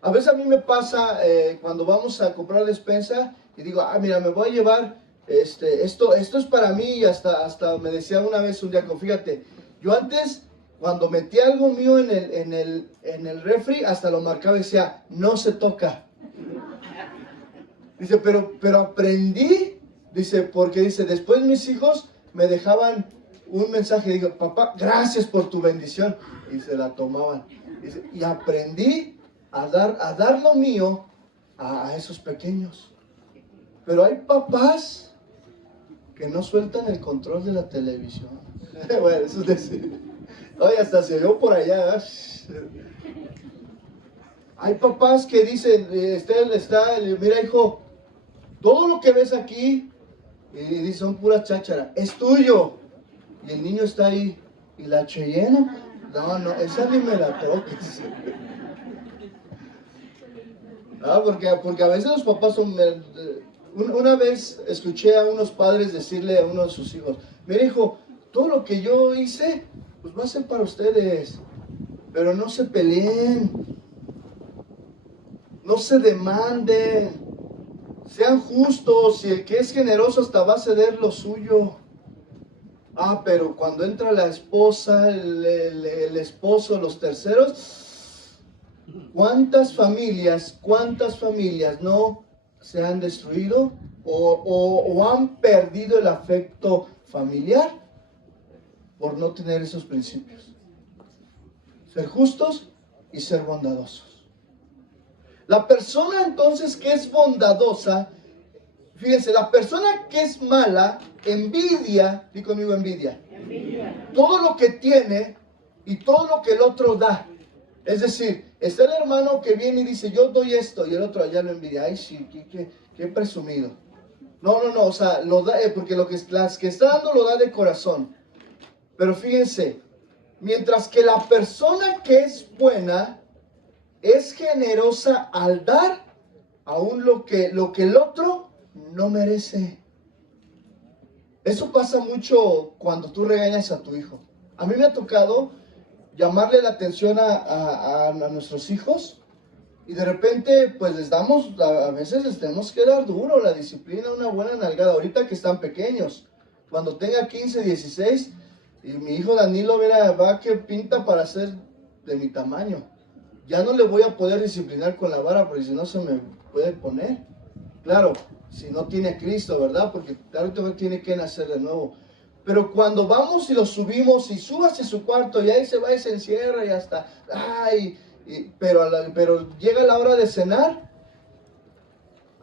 a veces a mí me pasa cuando vamos a comprar despensa y digo, mira, me voy a llevar esto es para mí, y hasta me decía una vez un día, fíjate, yo antes cuando metí algo mío en el refri, hasta lo marcaba y decía, no se toca. Dice, pero aprendí, dice, porque dice, después mis hijos me dejaban un mensaje, digo, papá, gracias por tu bendición, y se la tomaban. Dice, y aprendí a dar lo mío a esos pequeños. Pero hay papás que no sueltan el control de la televisión. Bueno, eso es decir, oye, hasta se oyó por allá. Hay papás que dicen, mira hijo, todo lo que ves aquí, y dice, son puras chácharas, es tuyo. Y el niño está ahí, ¿y la Cheyenne? No, esa ni me la toques. Porque a veces los papás son... Una vez escuché a unos padres decirle a uno de sus hijos, mira hijo, todo lo que yo hice, pues va a ser para ustedes, pero no se peleen, no se demanden, sean justos, y el que es generoso hasta va a ceder lo suyo. Pero cuando entra la esposa, el esposo, los terceros, ¿cuántas familias no se han destruido o han perdido el afecto familiar por no tener esos principios? Ser justos y ser bondadosos. La persona entonces que es bondadosa, fíjense, la persona que es mala envidia, di conmigo envidia, todo lo que tiene y todo lo que el otro da. Es decir, está el hermano que viene y dice, yo doy esto, y el otro allá lo envidia. Ay, sí, qué presumido. No, o sea, lo da, porque las que está dando lo da de corazón. Pero fíjense, mientras que la persona que es buena es generosa al dar, aún lo que el otro no merece. Eso pasa mucho cuando tú regañas a tu hijo. A mí me ha tocado llamarle la atención a nuestros hijos, y de repente pues a veces les tenemos que dar duro, la disciplina, una buena nalgada, ahorita que están pequeños. Cuando tenga 15, 16, y mi hijo Danilo va que pinta para ser de mi tamaño, ya no le voy a poder disciplinar con la vara, porque si no se me puede poner. Claro, si no tiene a Cristo, ¿verdad? Porque claro que tiene que nacer de nuevo. Pero cuando vamos y lo subimos y súbase a su cuarto y ahí se va y se encierra y hasta, pero llega la hora de cenar,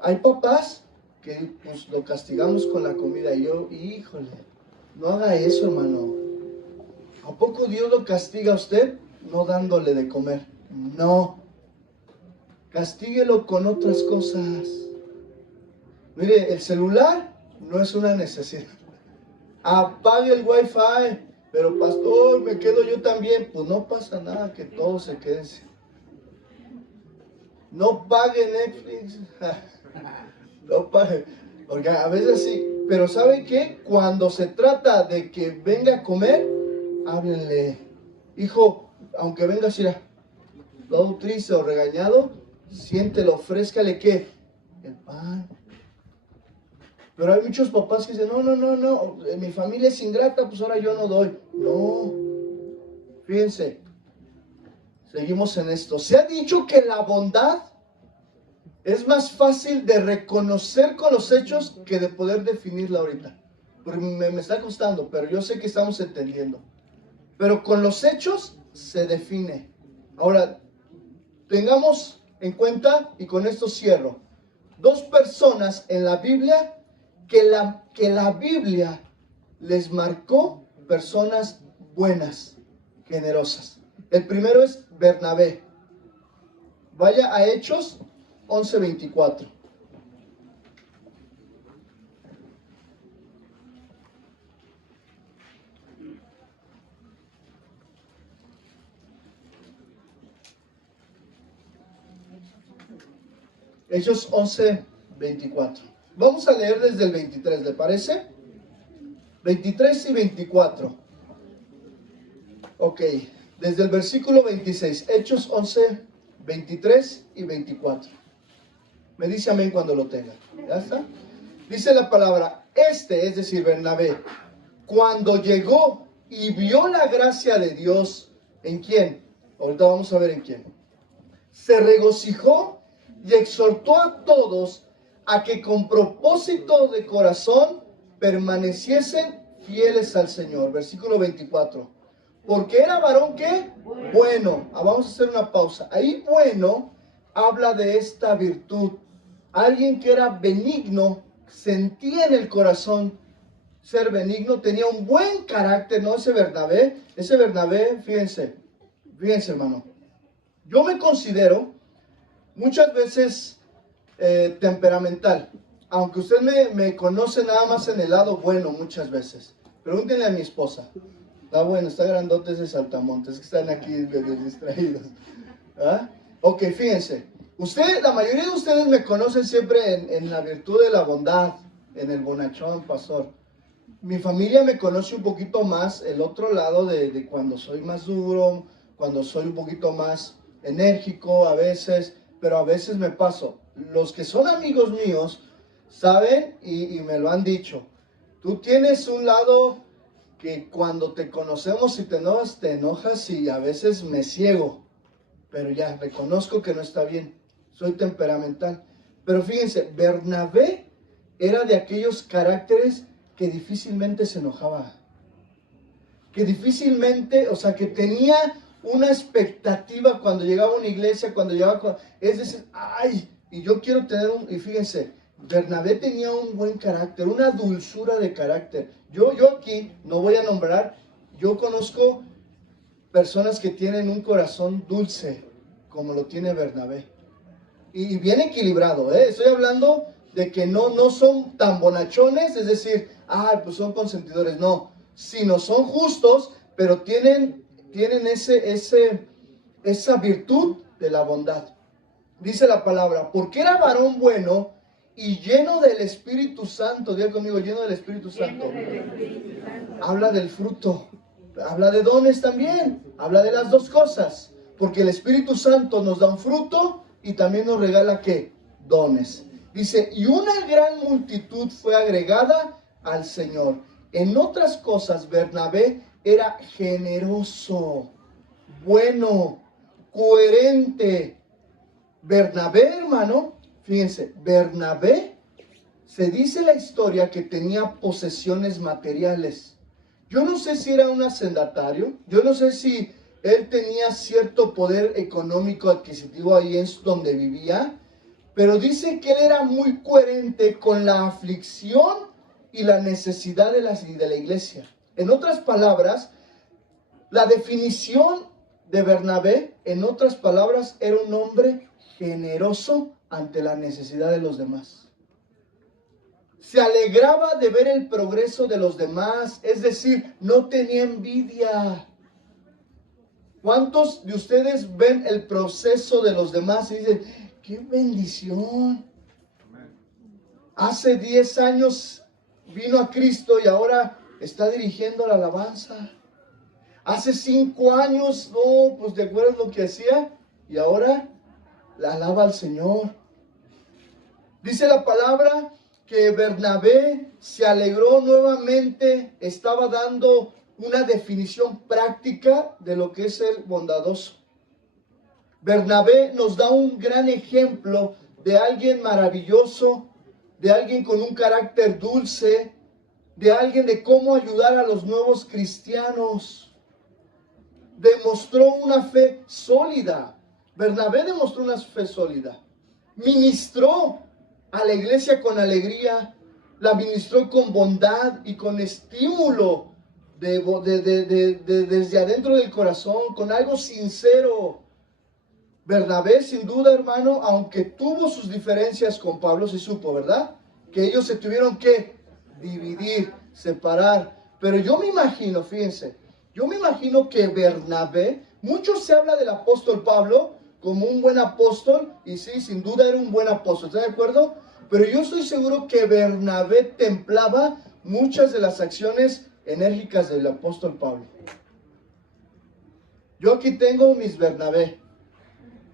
hay papás que pues lo castigamos con la comida, y yo, híjole, no haga eso, hermano. ¿A poco Dios lo castiga a usted no dándole de comer? No, castíguelo con otras cosas. Mire, el celular no es una necesidad. Apague el wifi, pero pastor, me quedo yo también. Pues no pasa nada, que todos se queden. No pague Netflix. No pague. Porque a veces sí. Pero ¿sabe qué? Cuando se trata de que venga a comer, háblenle. Hijo, aunque venga así, todo triste o regañado, siéntelo, ofrézcale ¿qué? El pan. Pero hay muchos papás que dicen, no, mi familia es ingrata, pues ahora yo no doy. No, fíjense, seguimos en esto. Se ha dicho que la bondad es más fácil de reconocer con los hechos que de poder definirla ahorita. Porque me está costando, pero yo sé que estamos entendiendo. Pero con los hechos se define. Ahora, tengamos en cuenta, y con esto cierro, dos personas en la Biblia que la Biblia les marcó personas buenas, generosas. El primero es Bernabé. Vaya a Hechos 11:24. Hechos 11, 24. Vamos a leer desde el 23, ¿le parece? 23 y 24. Ok, desde el versículo 26, Hechos 11, 23 y 24. Me dice amén cuando lo tenga. ¿Ya está? Dice la palabra, es decir, Bernabé, cuando llegó y vio la gracia de Dios, ¿en quién? Ahorita vamos a ver en quién. Se regocijó y exhortó a todos a que con propósito de corazón permaneciesen fieles al Señor. Versículo 24. Porque era varón, ¿qué? Bueno. Vamos a hacer una pausa. Ahí bueno habla de esta virtud. Alguien que era benigno, sentía en el corazón ser benigno, tenía un buen carácter, ¿no? Ese Bernabé, fíjense, hermano. Yo me considero muchas veces temperamental, aunque usted me conoce nada más en el lado bueno muchas veces. Pregúntenle a mi esposa. Está bueno, está grandote ese saltamontes, que están aquí medio distraídos. ¿Ah? Ok, fíjense. La mayoría de ustedes me conocen siempre en la virtud de la bondad, en el bonachón, pastor. Mi familia me conoce un poquito más el otro lado de cuando soy más duro, cuando soy un poquito más enérgico a veces, pero a veces me paso. Los que son amigos míos saben y me lo han dicho. Tú tienes un lado que cuando te conocemos y te enojas y a veces me ciego, pero ya reconozco que no está bien. Soy temperamental. Pero fíjense, Bernabé era de aquellos caracteres que difícilmente se enojaba, que difícilmente, o sea, que tenía una expectativa cuando llegaba a una iglesia, es decir, ay, y yo quiero tener y fíjense, Bernabé tenía un buen carácter, una dulzura de carácter. Yo aquí, no voy a nombrar, yo conozco personas que tienen un corazón dulce, como lo tiene Bernabé, y bien equilibrado, ¿eh? Estoy hablando de que no son tan bonachones, es decir, pues son consentidores, no, sino son justos, pero tienen esa virtud de la bondad. Dice la palabra, porque era varón bueno y lleno del Espíritu Santo. Diga conmigo, lleno del Espíritu Santo. Habla del fruto, habla de dones también, habla de las dos cosas, porque el Espíritu Santo nos da un fruto y también nos regala, ¿qué? Dones. Dice, y una gran multitud fue agregada al Señor. En otras cosas, Bernabé era generoso, bueno, coherente. Bernabé, hermano, fíjense, Bernabé, se dice la historia que tenía posesiones materiales. Yo no sé si era un hacendatario, yo no sé si él tenía cierto poder económico adquisitivo ahí en donde vivía, pero dice que él era muy coherente con la aflicción y la necesidad de la iglesia. En otras palabras, la definición de Bernabé, en otras palabras, era un hombre generoso ante la necesidad de los demás. Se alegraba de ver el progreso de los demás, es decir, no tenía envidia. ¿Cuántos de ustedes ven el proceso de los demás y dicen, qué bendición? Hace 10 años vino a Cristo y ahora está dirigiendo la alabanza. Hace 5 años, no, pues te acuerdas lo que hacía y ahora la alaba al Señor. Dice la palabra que Bernabé se alegró nuevamente, estaba dando una definición práctica de lo que es ser bondadoso. Bernabé nos da un gran ejemplo de alguien maravilloso, de alguien con un carácter dulce, de alguien de cómo ayudar a los nuevos cristianos. Demostró una fe sólida. Bernabé demostró una fe sólida. Ministró a la iglesia con alegría, la ministró con bondad y con estímulo desde adentro del corazón, con algo sincero. Bernabé, sin duda, hermano, aunque tuvo sus diferencias con Pablo, se supo, ¿verdad? Que ellos se tuvieron que dividir, separar. Pero yo me imagino, fíjense, yo me imagino que Bernabé, mucho se habla del apóstol Pablo como un buen apóstol, y sí, sin duda era un buen apóstol, ¿está de acuerdo? Pero yo estoy seguro que Bernabé templaba muchas de las acciones enérgicas del apóstol Pablo. Yo aquí tengo mis Bernabé.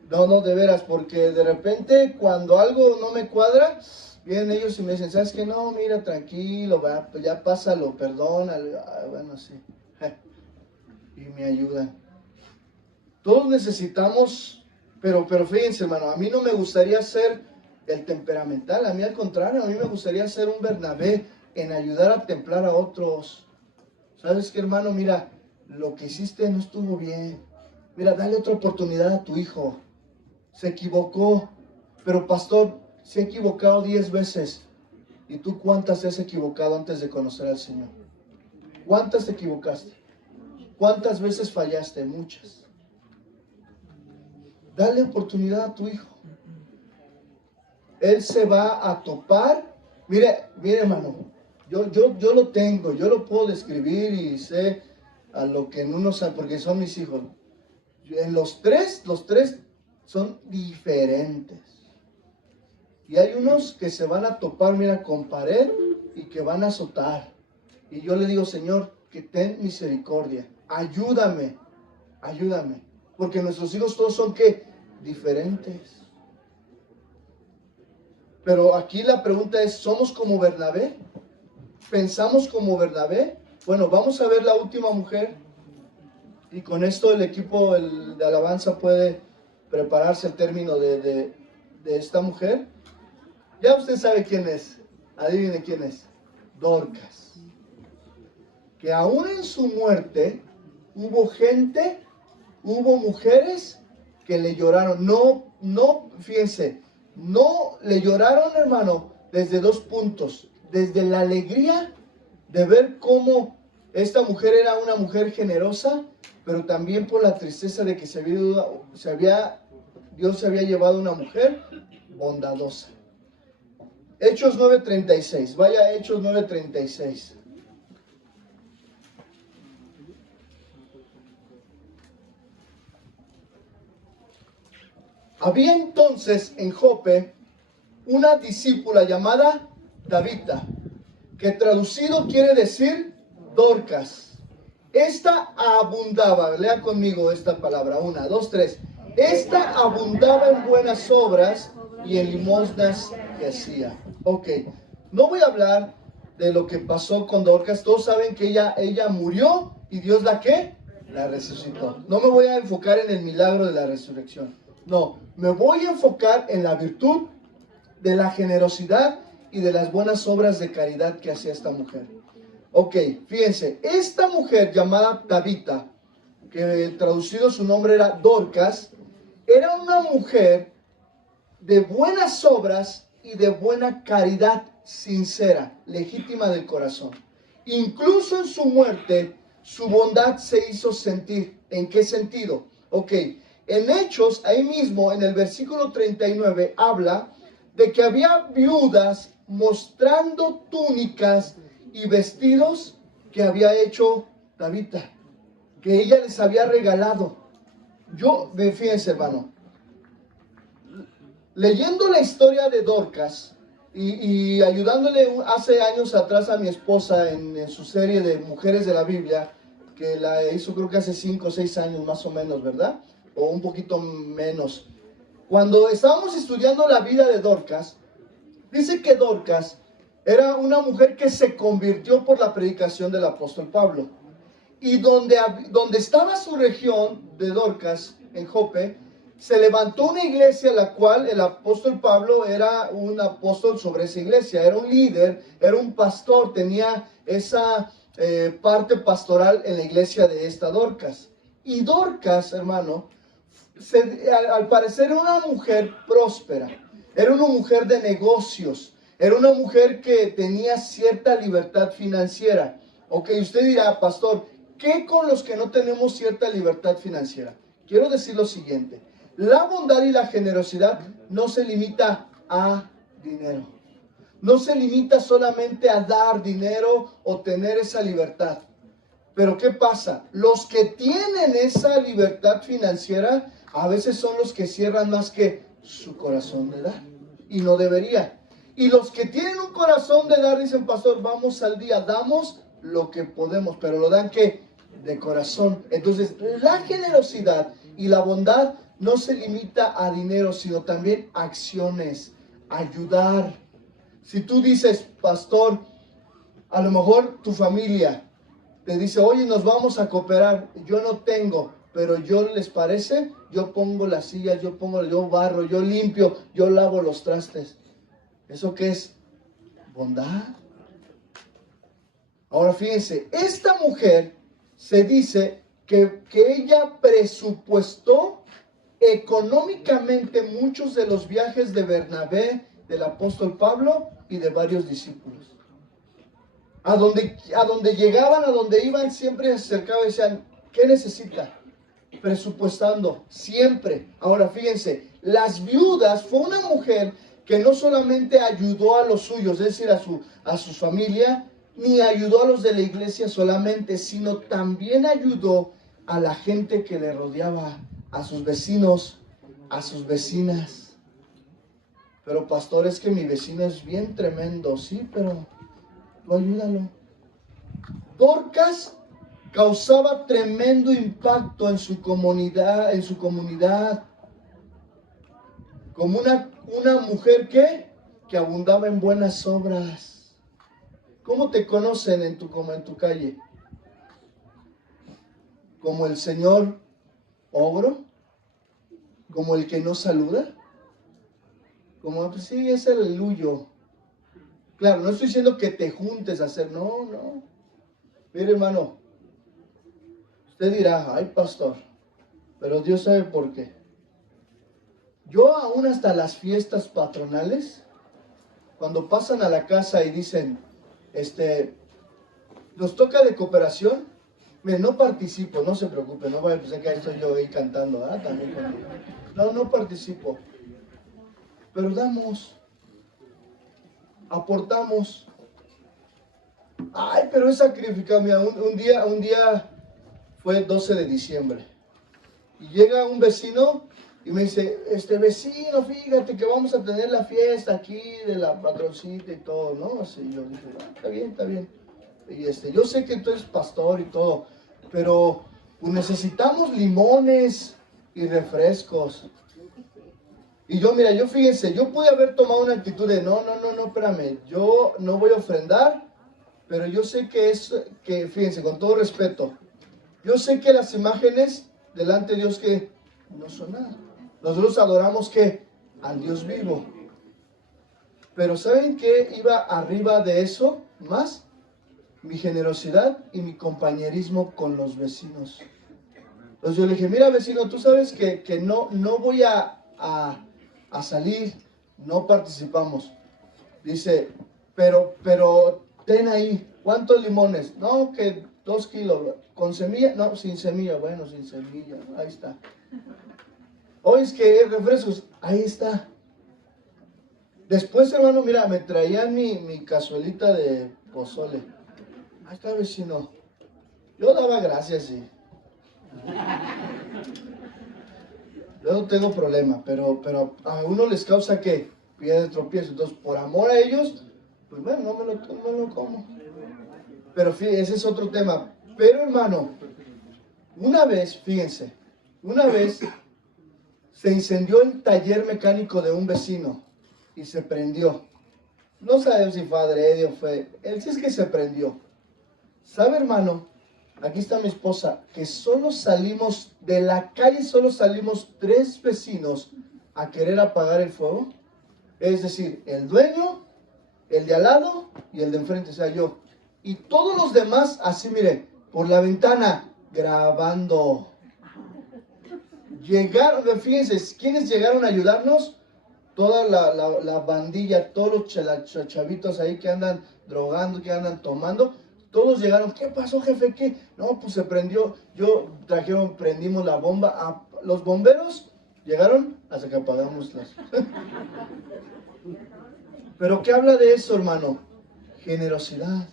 No, de veras, porque de repente cuando algo no me cuadra, vienen ellos y me dicen, ¿sabes qué? No, mira, tranquilo, va, pues ya pásalo, perdónalo. Bueno, sí. Y me ayudan. Todos necesitamos, pero fíjense, hermano, a mí no me gustaría ser el temperamental, a mí al contrario, a mí me gustaría ser un Bernabé en ayudar a templar a otros. ¿Sabes qué, hermano? Mira, lo que hiciste no estuvo bien. Mira, dale otra oportunidad a tu hijo. Se equivocó, pero pastor, se ha equivocado 10 veces. ¿Y tú cuántas te has equivocado antes de conocer al Señor? ¿Cuántas te equivocaste? ¿Cuántas veces fallaste? Muchas. Dale oportunidad a tu hijo. Él se va a topar. Mire, hermano, yo lo tengo, yo lo puedo describir y sé a lo que no sabe, porque son mis hijos. En los tres son diferentes. Y hay unos que se van a topar, mira, con pared y que van a azotar. Y yo le digo, Señor, que ten misericordia. Ayúdame. Porque nuestros hijos todos son, ¿qué? Diferentes. Pero aquí la pregunta es, ¿somos como Bernabé? ¿Pensamos como Bernabé? Bueno, vamos a ver la última mujer. Y con esto el equipo de alabanza puede prepararse el término de esta mujer. Ya usted sabe quién es. Adivine quién es. Dorcas. Que aún en su muerte hubo mujeres que le lloraron. Fíjense, no le lloraron, hermano, desde 2 puntos. Desde la alegría de ver cómo esta mujer era una mujer generosa, pero también por la tristeza de que Dios se había llevado una mujer bondadosa. Hechos 9:36, vaya a Hechos 9:36. Había entonces en Jope una discípula llamada Tabita, que traducido quiere decir Dorcas. Esta abundaba, lea conmigo esta palabra, 1, 2, 3. Esta abundaba en buenas obras y en limosnas que hacía. Ok, no voy a hablar de lo que pasó con Dorcas. Todos saben que ella murió y Dios la resucitó. No me voy a enfocar en el milagro de la resurrección. No, me voy a enfocar en la virtud de la generosidad y de las buenas obras de caridad que hacía esta mujer. Ok, fíjense, esta mujer llamada Tabita, que traducido su nombre era Dorcas, era una mujer de buenas obras y de buena caridad sincera, legítima del corazón. Incluso en su muerte, su bondad se hizo sentir. ¿En qué sentido? Ok, en Hechos, ahí mismo, en el versículo 39, habla de que había viudas mostrando túnicas y vestidos que había hecho Tabita, que ella les había regalado. Fíjense, hermano, leyendo la historia de Dorcas y ayudándole hace años atrás a mi esposa en su serie de Mujeres de la Biblia, que la hizo creo que hace 5 o 6 años más o menos, ¿verdad? O un poquito menos. Cuando estábamos estudiando la vida de Dorcas, dice que Dorcas era una mujer que se convirtió por la predicación del apóstol Pablo. Y donde estaba su región de Dorcas, en Jope, se levantó una iglesia, la cual el apóstol Pablo era un apóstol sobre esa iglesia, era un líder, era un pastor, tenía esa parte pastoral en la iglesia de esta Dorcas. Y Dorcas, hermano, al parecer era una mujer próspera, era una mujer de negocios, era una mujer que tenía cierta libertad financiera. Ok, usted dirá, pastor, ¿qué con los que no tenemos cierta libertad financiera? Quiero decir lo siguiente, la bondad y la generosidad no se limita a dinero. No se limita solamente a dar dinero o tener esa libertad. Pero ¿qué pasa? Los que tienen esa libertad financiera a veces son los que cierran más que su corazón de dar. Y no debería. Y los que tienen un corazón de dar dicen, pastor, vamos al día, damos lo que podemos, pero lo dan que de corazón. Entonces, la generosidad y la bondad no se limita a dinero, sino también a acciones, ayudar. Si tú dices, pastor, a lo mejor tu familia te dice, oye, nos vamos a cooperar, yo no tengo, pero yo, ¿les parece? Yo pongo las sillas, yo barro, yo limpio, yo lavo los trastes. ¿Eso qué es? Bondad. Ahora fíjense, esta mujer se dice que ella presupuestó económicamente muchos de los viajes de Bernabé, del apóstol Pablo y de varios discípulos. A donde llegaban, a donde iban, siempre se acercaban y decían, ¿qué necesita? Presupuestando, siempre. Ahora fíjense, las viudas fue una mujer que no solamente ayudó a los suyos, es decir, a su familia, ni ayudó a los de la iglesia solamente, sino también ayudó a la gente que le rodeaba, a sus vecinos, a sus vecinas. Pero pastor, es que mi vecino es bien tremendo, sí, pero tú ayúdalo. Dorcas causaba tremendo impacto en su comunidad, como una mujer que abundaba en buenas obras. ¿Cómo te conocen como en tu calle? ¿Como el señor ogro? ¿Como el que no saluda? Como, pues sí, es el aleluyo. Claro, no estoy diciendo que te juntes a hacer, no. Mire, hermano, usted dirá, ay, pastor, pero Dios sabe por qué. Yo aún hasta las fiestas patronales, cuando pasan a la casa y dicen, nos toca de cooperación, mire, no participo, no se preocupe, no vaya a pensar que ahí estoy yo ahí cantando, también conmigo. No participo, pero damos, aportamos. Ay, pero es sacrificado. Mira, un día fue 12 de diciembre y llega un vecino y me dice, vecino, fíjate que vamos a tener la fiesta aquí de la patroncita y todo, ¿no? Así yo dije, está bien. Y yo sé que tú eres pastor y todo, pero pues, necesitamos limones y refrescos. Y yo, mira, fíjense, yo pude haber tomado una actitud de, no, espérame, yo no voy a ofrendar, pero yo sé que fíjense, con todo respeto, yo sé que las imágenes delante de Dios que no son nada. Nosotros adoramos que al Dios vivo. Pero ¿saben qué iba arriba de eso más? Mi generosidad y mi compañerismo con los vecinos. Entonces yo le dije, mira vecino, tú sabes que no voy a salir, no participamos. Dice, pero ten ahí, ¿cuántos limones? No, que 2 kilos. ¿Con semilla? No, sin semilla. Bueno, sin semilla, ahí está. Hoy es que refrescos, ahí está. Después, hermano, mira, me traían mi cazuelita de pozole. Ahí está, vecino. Yo daba gracias, sí. Yo no tengo problema, pero a uno les causa que piedra de tropiezo. Entonces, por amor a ellos, pues bueno, no me lo como. Pero fíjense, ese es otro tema. Pero hermano, una vez se incendió el taller mecánico de un vecino y se prendió. No sabemos si fue adrede o fue. El sí es que se prendió. ¿Sabe, hermano? Aquí está mi esposa, que solo salimos de la calle, solo salimos 3 vecinos a querer apagar el fuego. Es decir, el dueño, el de al lado y el de enfrente, o sea, yo. Y todos los demás, así mire, por la ventana, grabando. Llegaron, fíjense, ¿quiénes llegaron a ayudarnos? Toda la bandilla, todos los chavitos ahí que andan drogando, que andan tomando. Todos llegaron, ¿qué pasó, jefe? ¿Qué? No, pues se prendió, prendimos la bomba. Los bomberos llegaron hasta que apagamos las... ¿Pero qué habla de eso, hermano? Generosidad.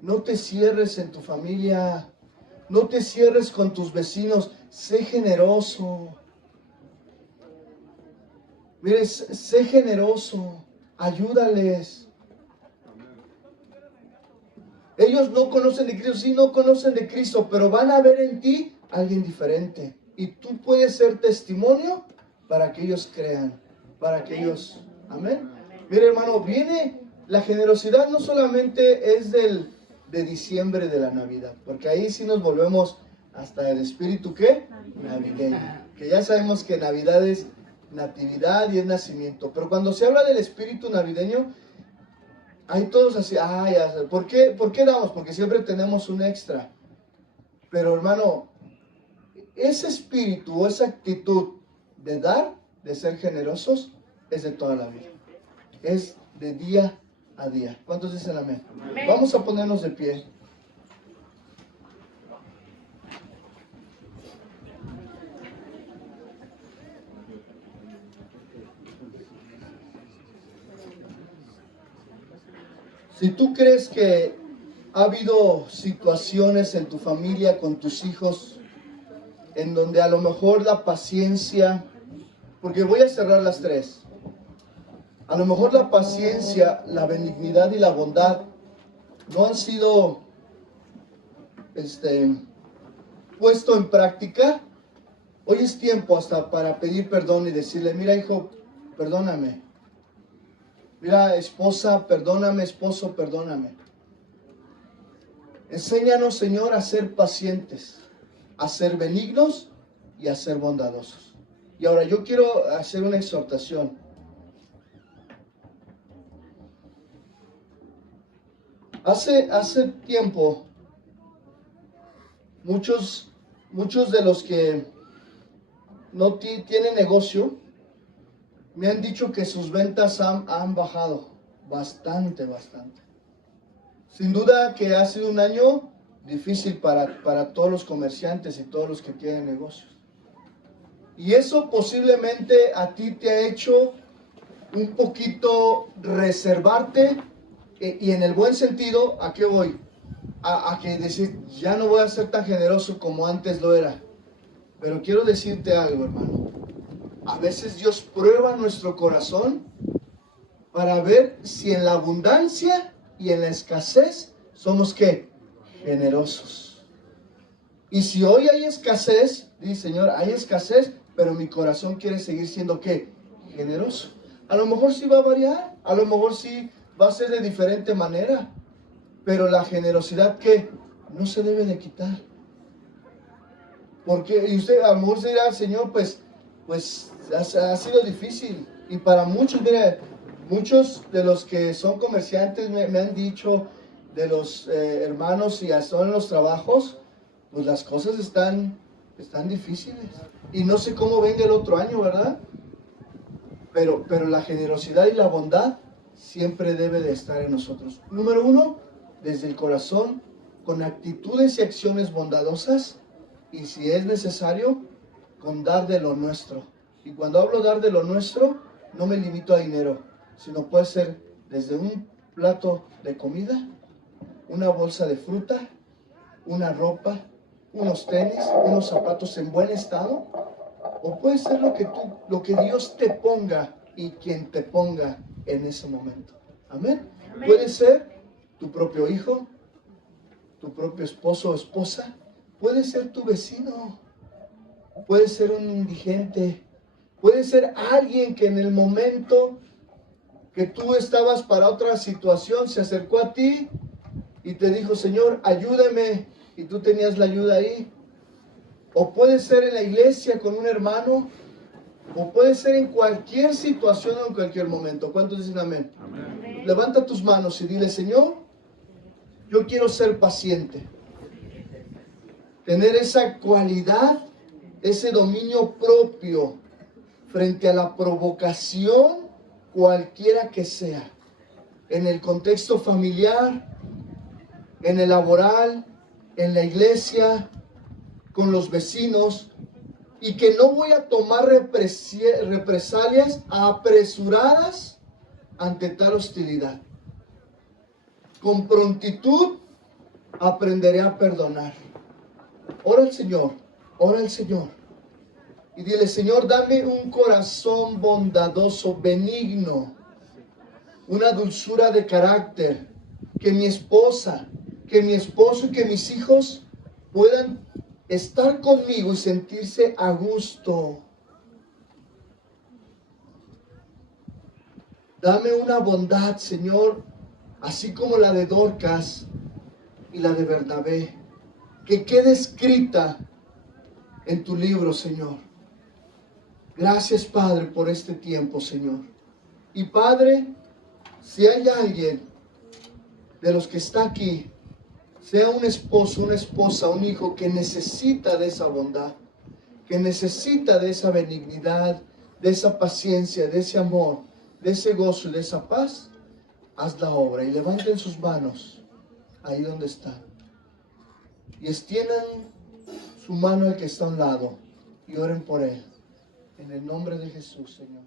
No te cierres en tu familia. No te cierres con tus vecinos. Sé generoso. Mire, sé generoso. Ayúdales. Ellos no conocen de Cristo, sí, no conocen de Cristo, pero van a ver en ti a alguien diferente. Y tú puedes ser testimonio para que ellos crean, para que ellos... Amén. Mire, hermano, viene la generosidad, no solamente es de diciembre de la Navidad, porque ahí sí nos volvemos hasta el espíritu, ¿qué? Navideño. Que ya sabemos que Navidad es natividad y es nacimiento. Pero cuando se habla del espíritu navideño, hay todos así, ya sé. ¿Por qué damos? Porque siempre tenemos un extra. Pero hermano, ese espíritu o esa actitud de dar, de ser generosos, es de toda la vida. Es de día a día. ¿Cuántos dicen amén? Amén. Vamos a ponernos de pie. Si tú crees que ha habido situaciones en tu familia, con tus hijos, en donde a lo mejor la paciencia, porque voy a cerrar las tres, a lo mejor la paciencia, la benignidad y la bondad no han sido puesto en práctica, hoy es tiempo hasta para pedir perdón y decirle, mira hijo, perdóname. Mira, esposa, perdóname, esposo, perdóname. Enséñanos, Señor, a ser pacientes, a ser benignos y a ser bondadosos. Y ahora yo quiero hacer una exhortación. Hace tiempo, muchos de los que no tienen negocio, me han dicho que sus ventas han bajado bastante. Sin duda que ha sido un año difícil para todos los comerciantes y todos los que tienen negocios. Y eso posiblemente a ti te ha hecho un poquito reservarte, y en el buen sentido, ¿a qué voy? A que decir, ya no voy a ser tan generoso como antes lo era. Pero quiero decirte algo, hermano. A veces Dios prueba nuestro corazón para ver si en la abundancia y en la escasez somos ¿qué? Generosos. Y si hoy hay escasez, dice Señor, hay escasez, pero mi corazón quiere seguir siendo ¿qué? Generoso. A lo mejor sí va a variar, a lo mejor sí va a ser de diferente manera, pero la generosidad ¿qué? No se debe de quitar. Porque, y usted a lo mejor se dirá, Señor, pues ha sido difícil. Y para muchos, mire, muchos de los que son comerciantes me han dicho, de los hermanos y hasta en los trabajos, pues las cosas están difíciles. Y no sé cómo venga el otro año, ¿verdad? Pero la generosidad y la bondad siempre debe de estar en nosotros. Número uno, desde el corazón, con actitudes y acciones bondadosas. Y si es necesario, con dar de lo nuestro. Y cuando hablo dar de lo nuestro, no me limito a dinero, sino puede ser desde un plato de comida, una bolsa de fruta, una ropa, unos tenis, unos zapatos en buen estado, o puede ser lo que Dios te ponga y quien te ponga en ese momento. Amén. Amén. Puede ser tu propio hijo, tu propio esposo o esposa, puede ser tu vecino, puede ser un indigente, puede ser alguien que en el momento que tú estabas para otra situación se acercó a ti y te dijo, Señor, ayúdame, y tú tenías la ayuda ahí. O puede ser en la iglesia con un hermano, o puede ser en cualquier situación o en cualquier momento. ¿Cuántos dicen amén? Amén. Levanta tus manos y dile, Señor, yo quiero ser paciente. Tener esa cualidad, ese dominio propio frente a la provocación, cualquiera que sea, en el contexto familiar, en el laboral, en la iglesia, con los vecinos, y que no voy a tomar represalias apresuradas ante tal hostilidad. Con prontitud aprenderé a perdonar. Ora al Señor, ora al Señor. Y dile, Señor, dame un corazón bondadoso, benigno, una dulzura de carácter, que mi esposa, que mi esposo y que mis hijos puedan estar conmigo y sentirse a gusto. Dame una bondad, Señor, así como la de Dorcas y la de Bernabé, que quede escrita en tu libro, Señor. Gracias, Padre, por este tiempo, Señor. Y Padre, si hay alguien de los que está aquí, sea un esposo, una esposa, un hijo que necesita de esa bondad, que necesita de esa benignidad, de esa paciencia, de ese amor, de ese gozo y de esa paz, haz la obra y levanten sus manos ahí donde están y extiendan su mano al que está a un lado y oren por él. En el nombre de Jesús, Señor.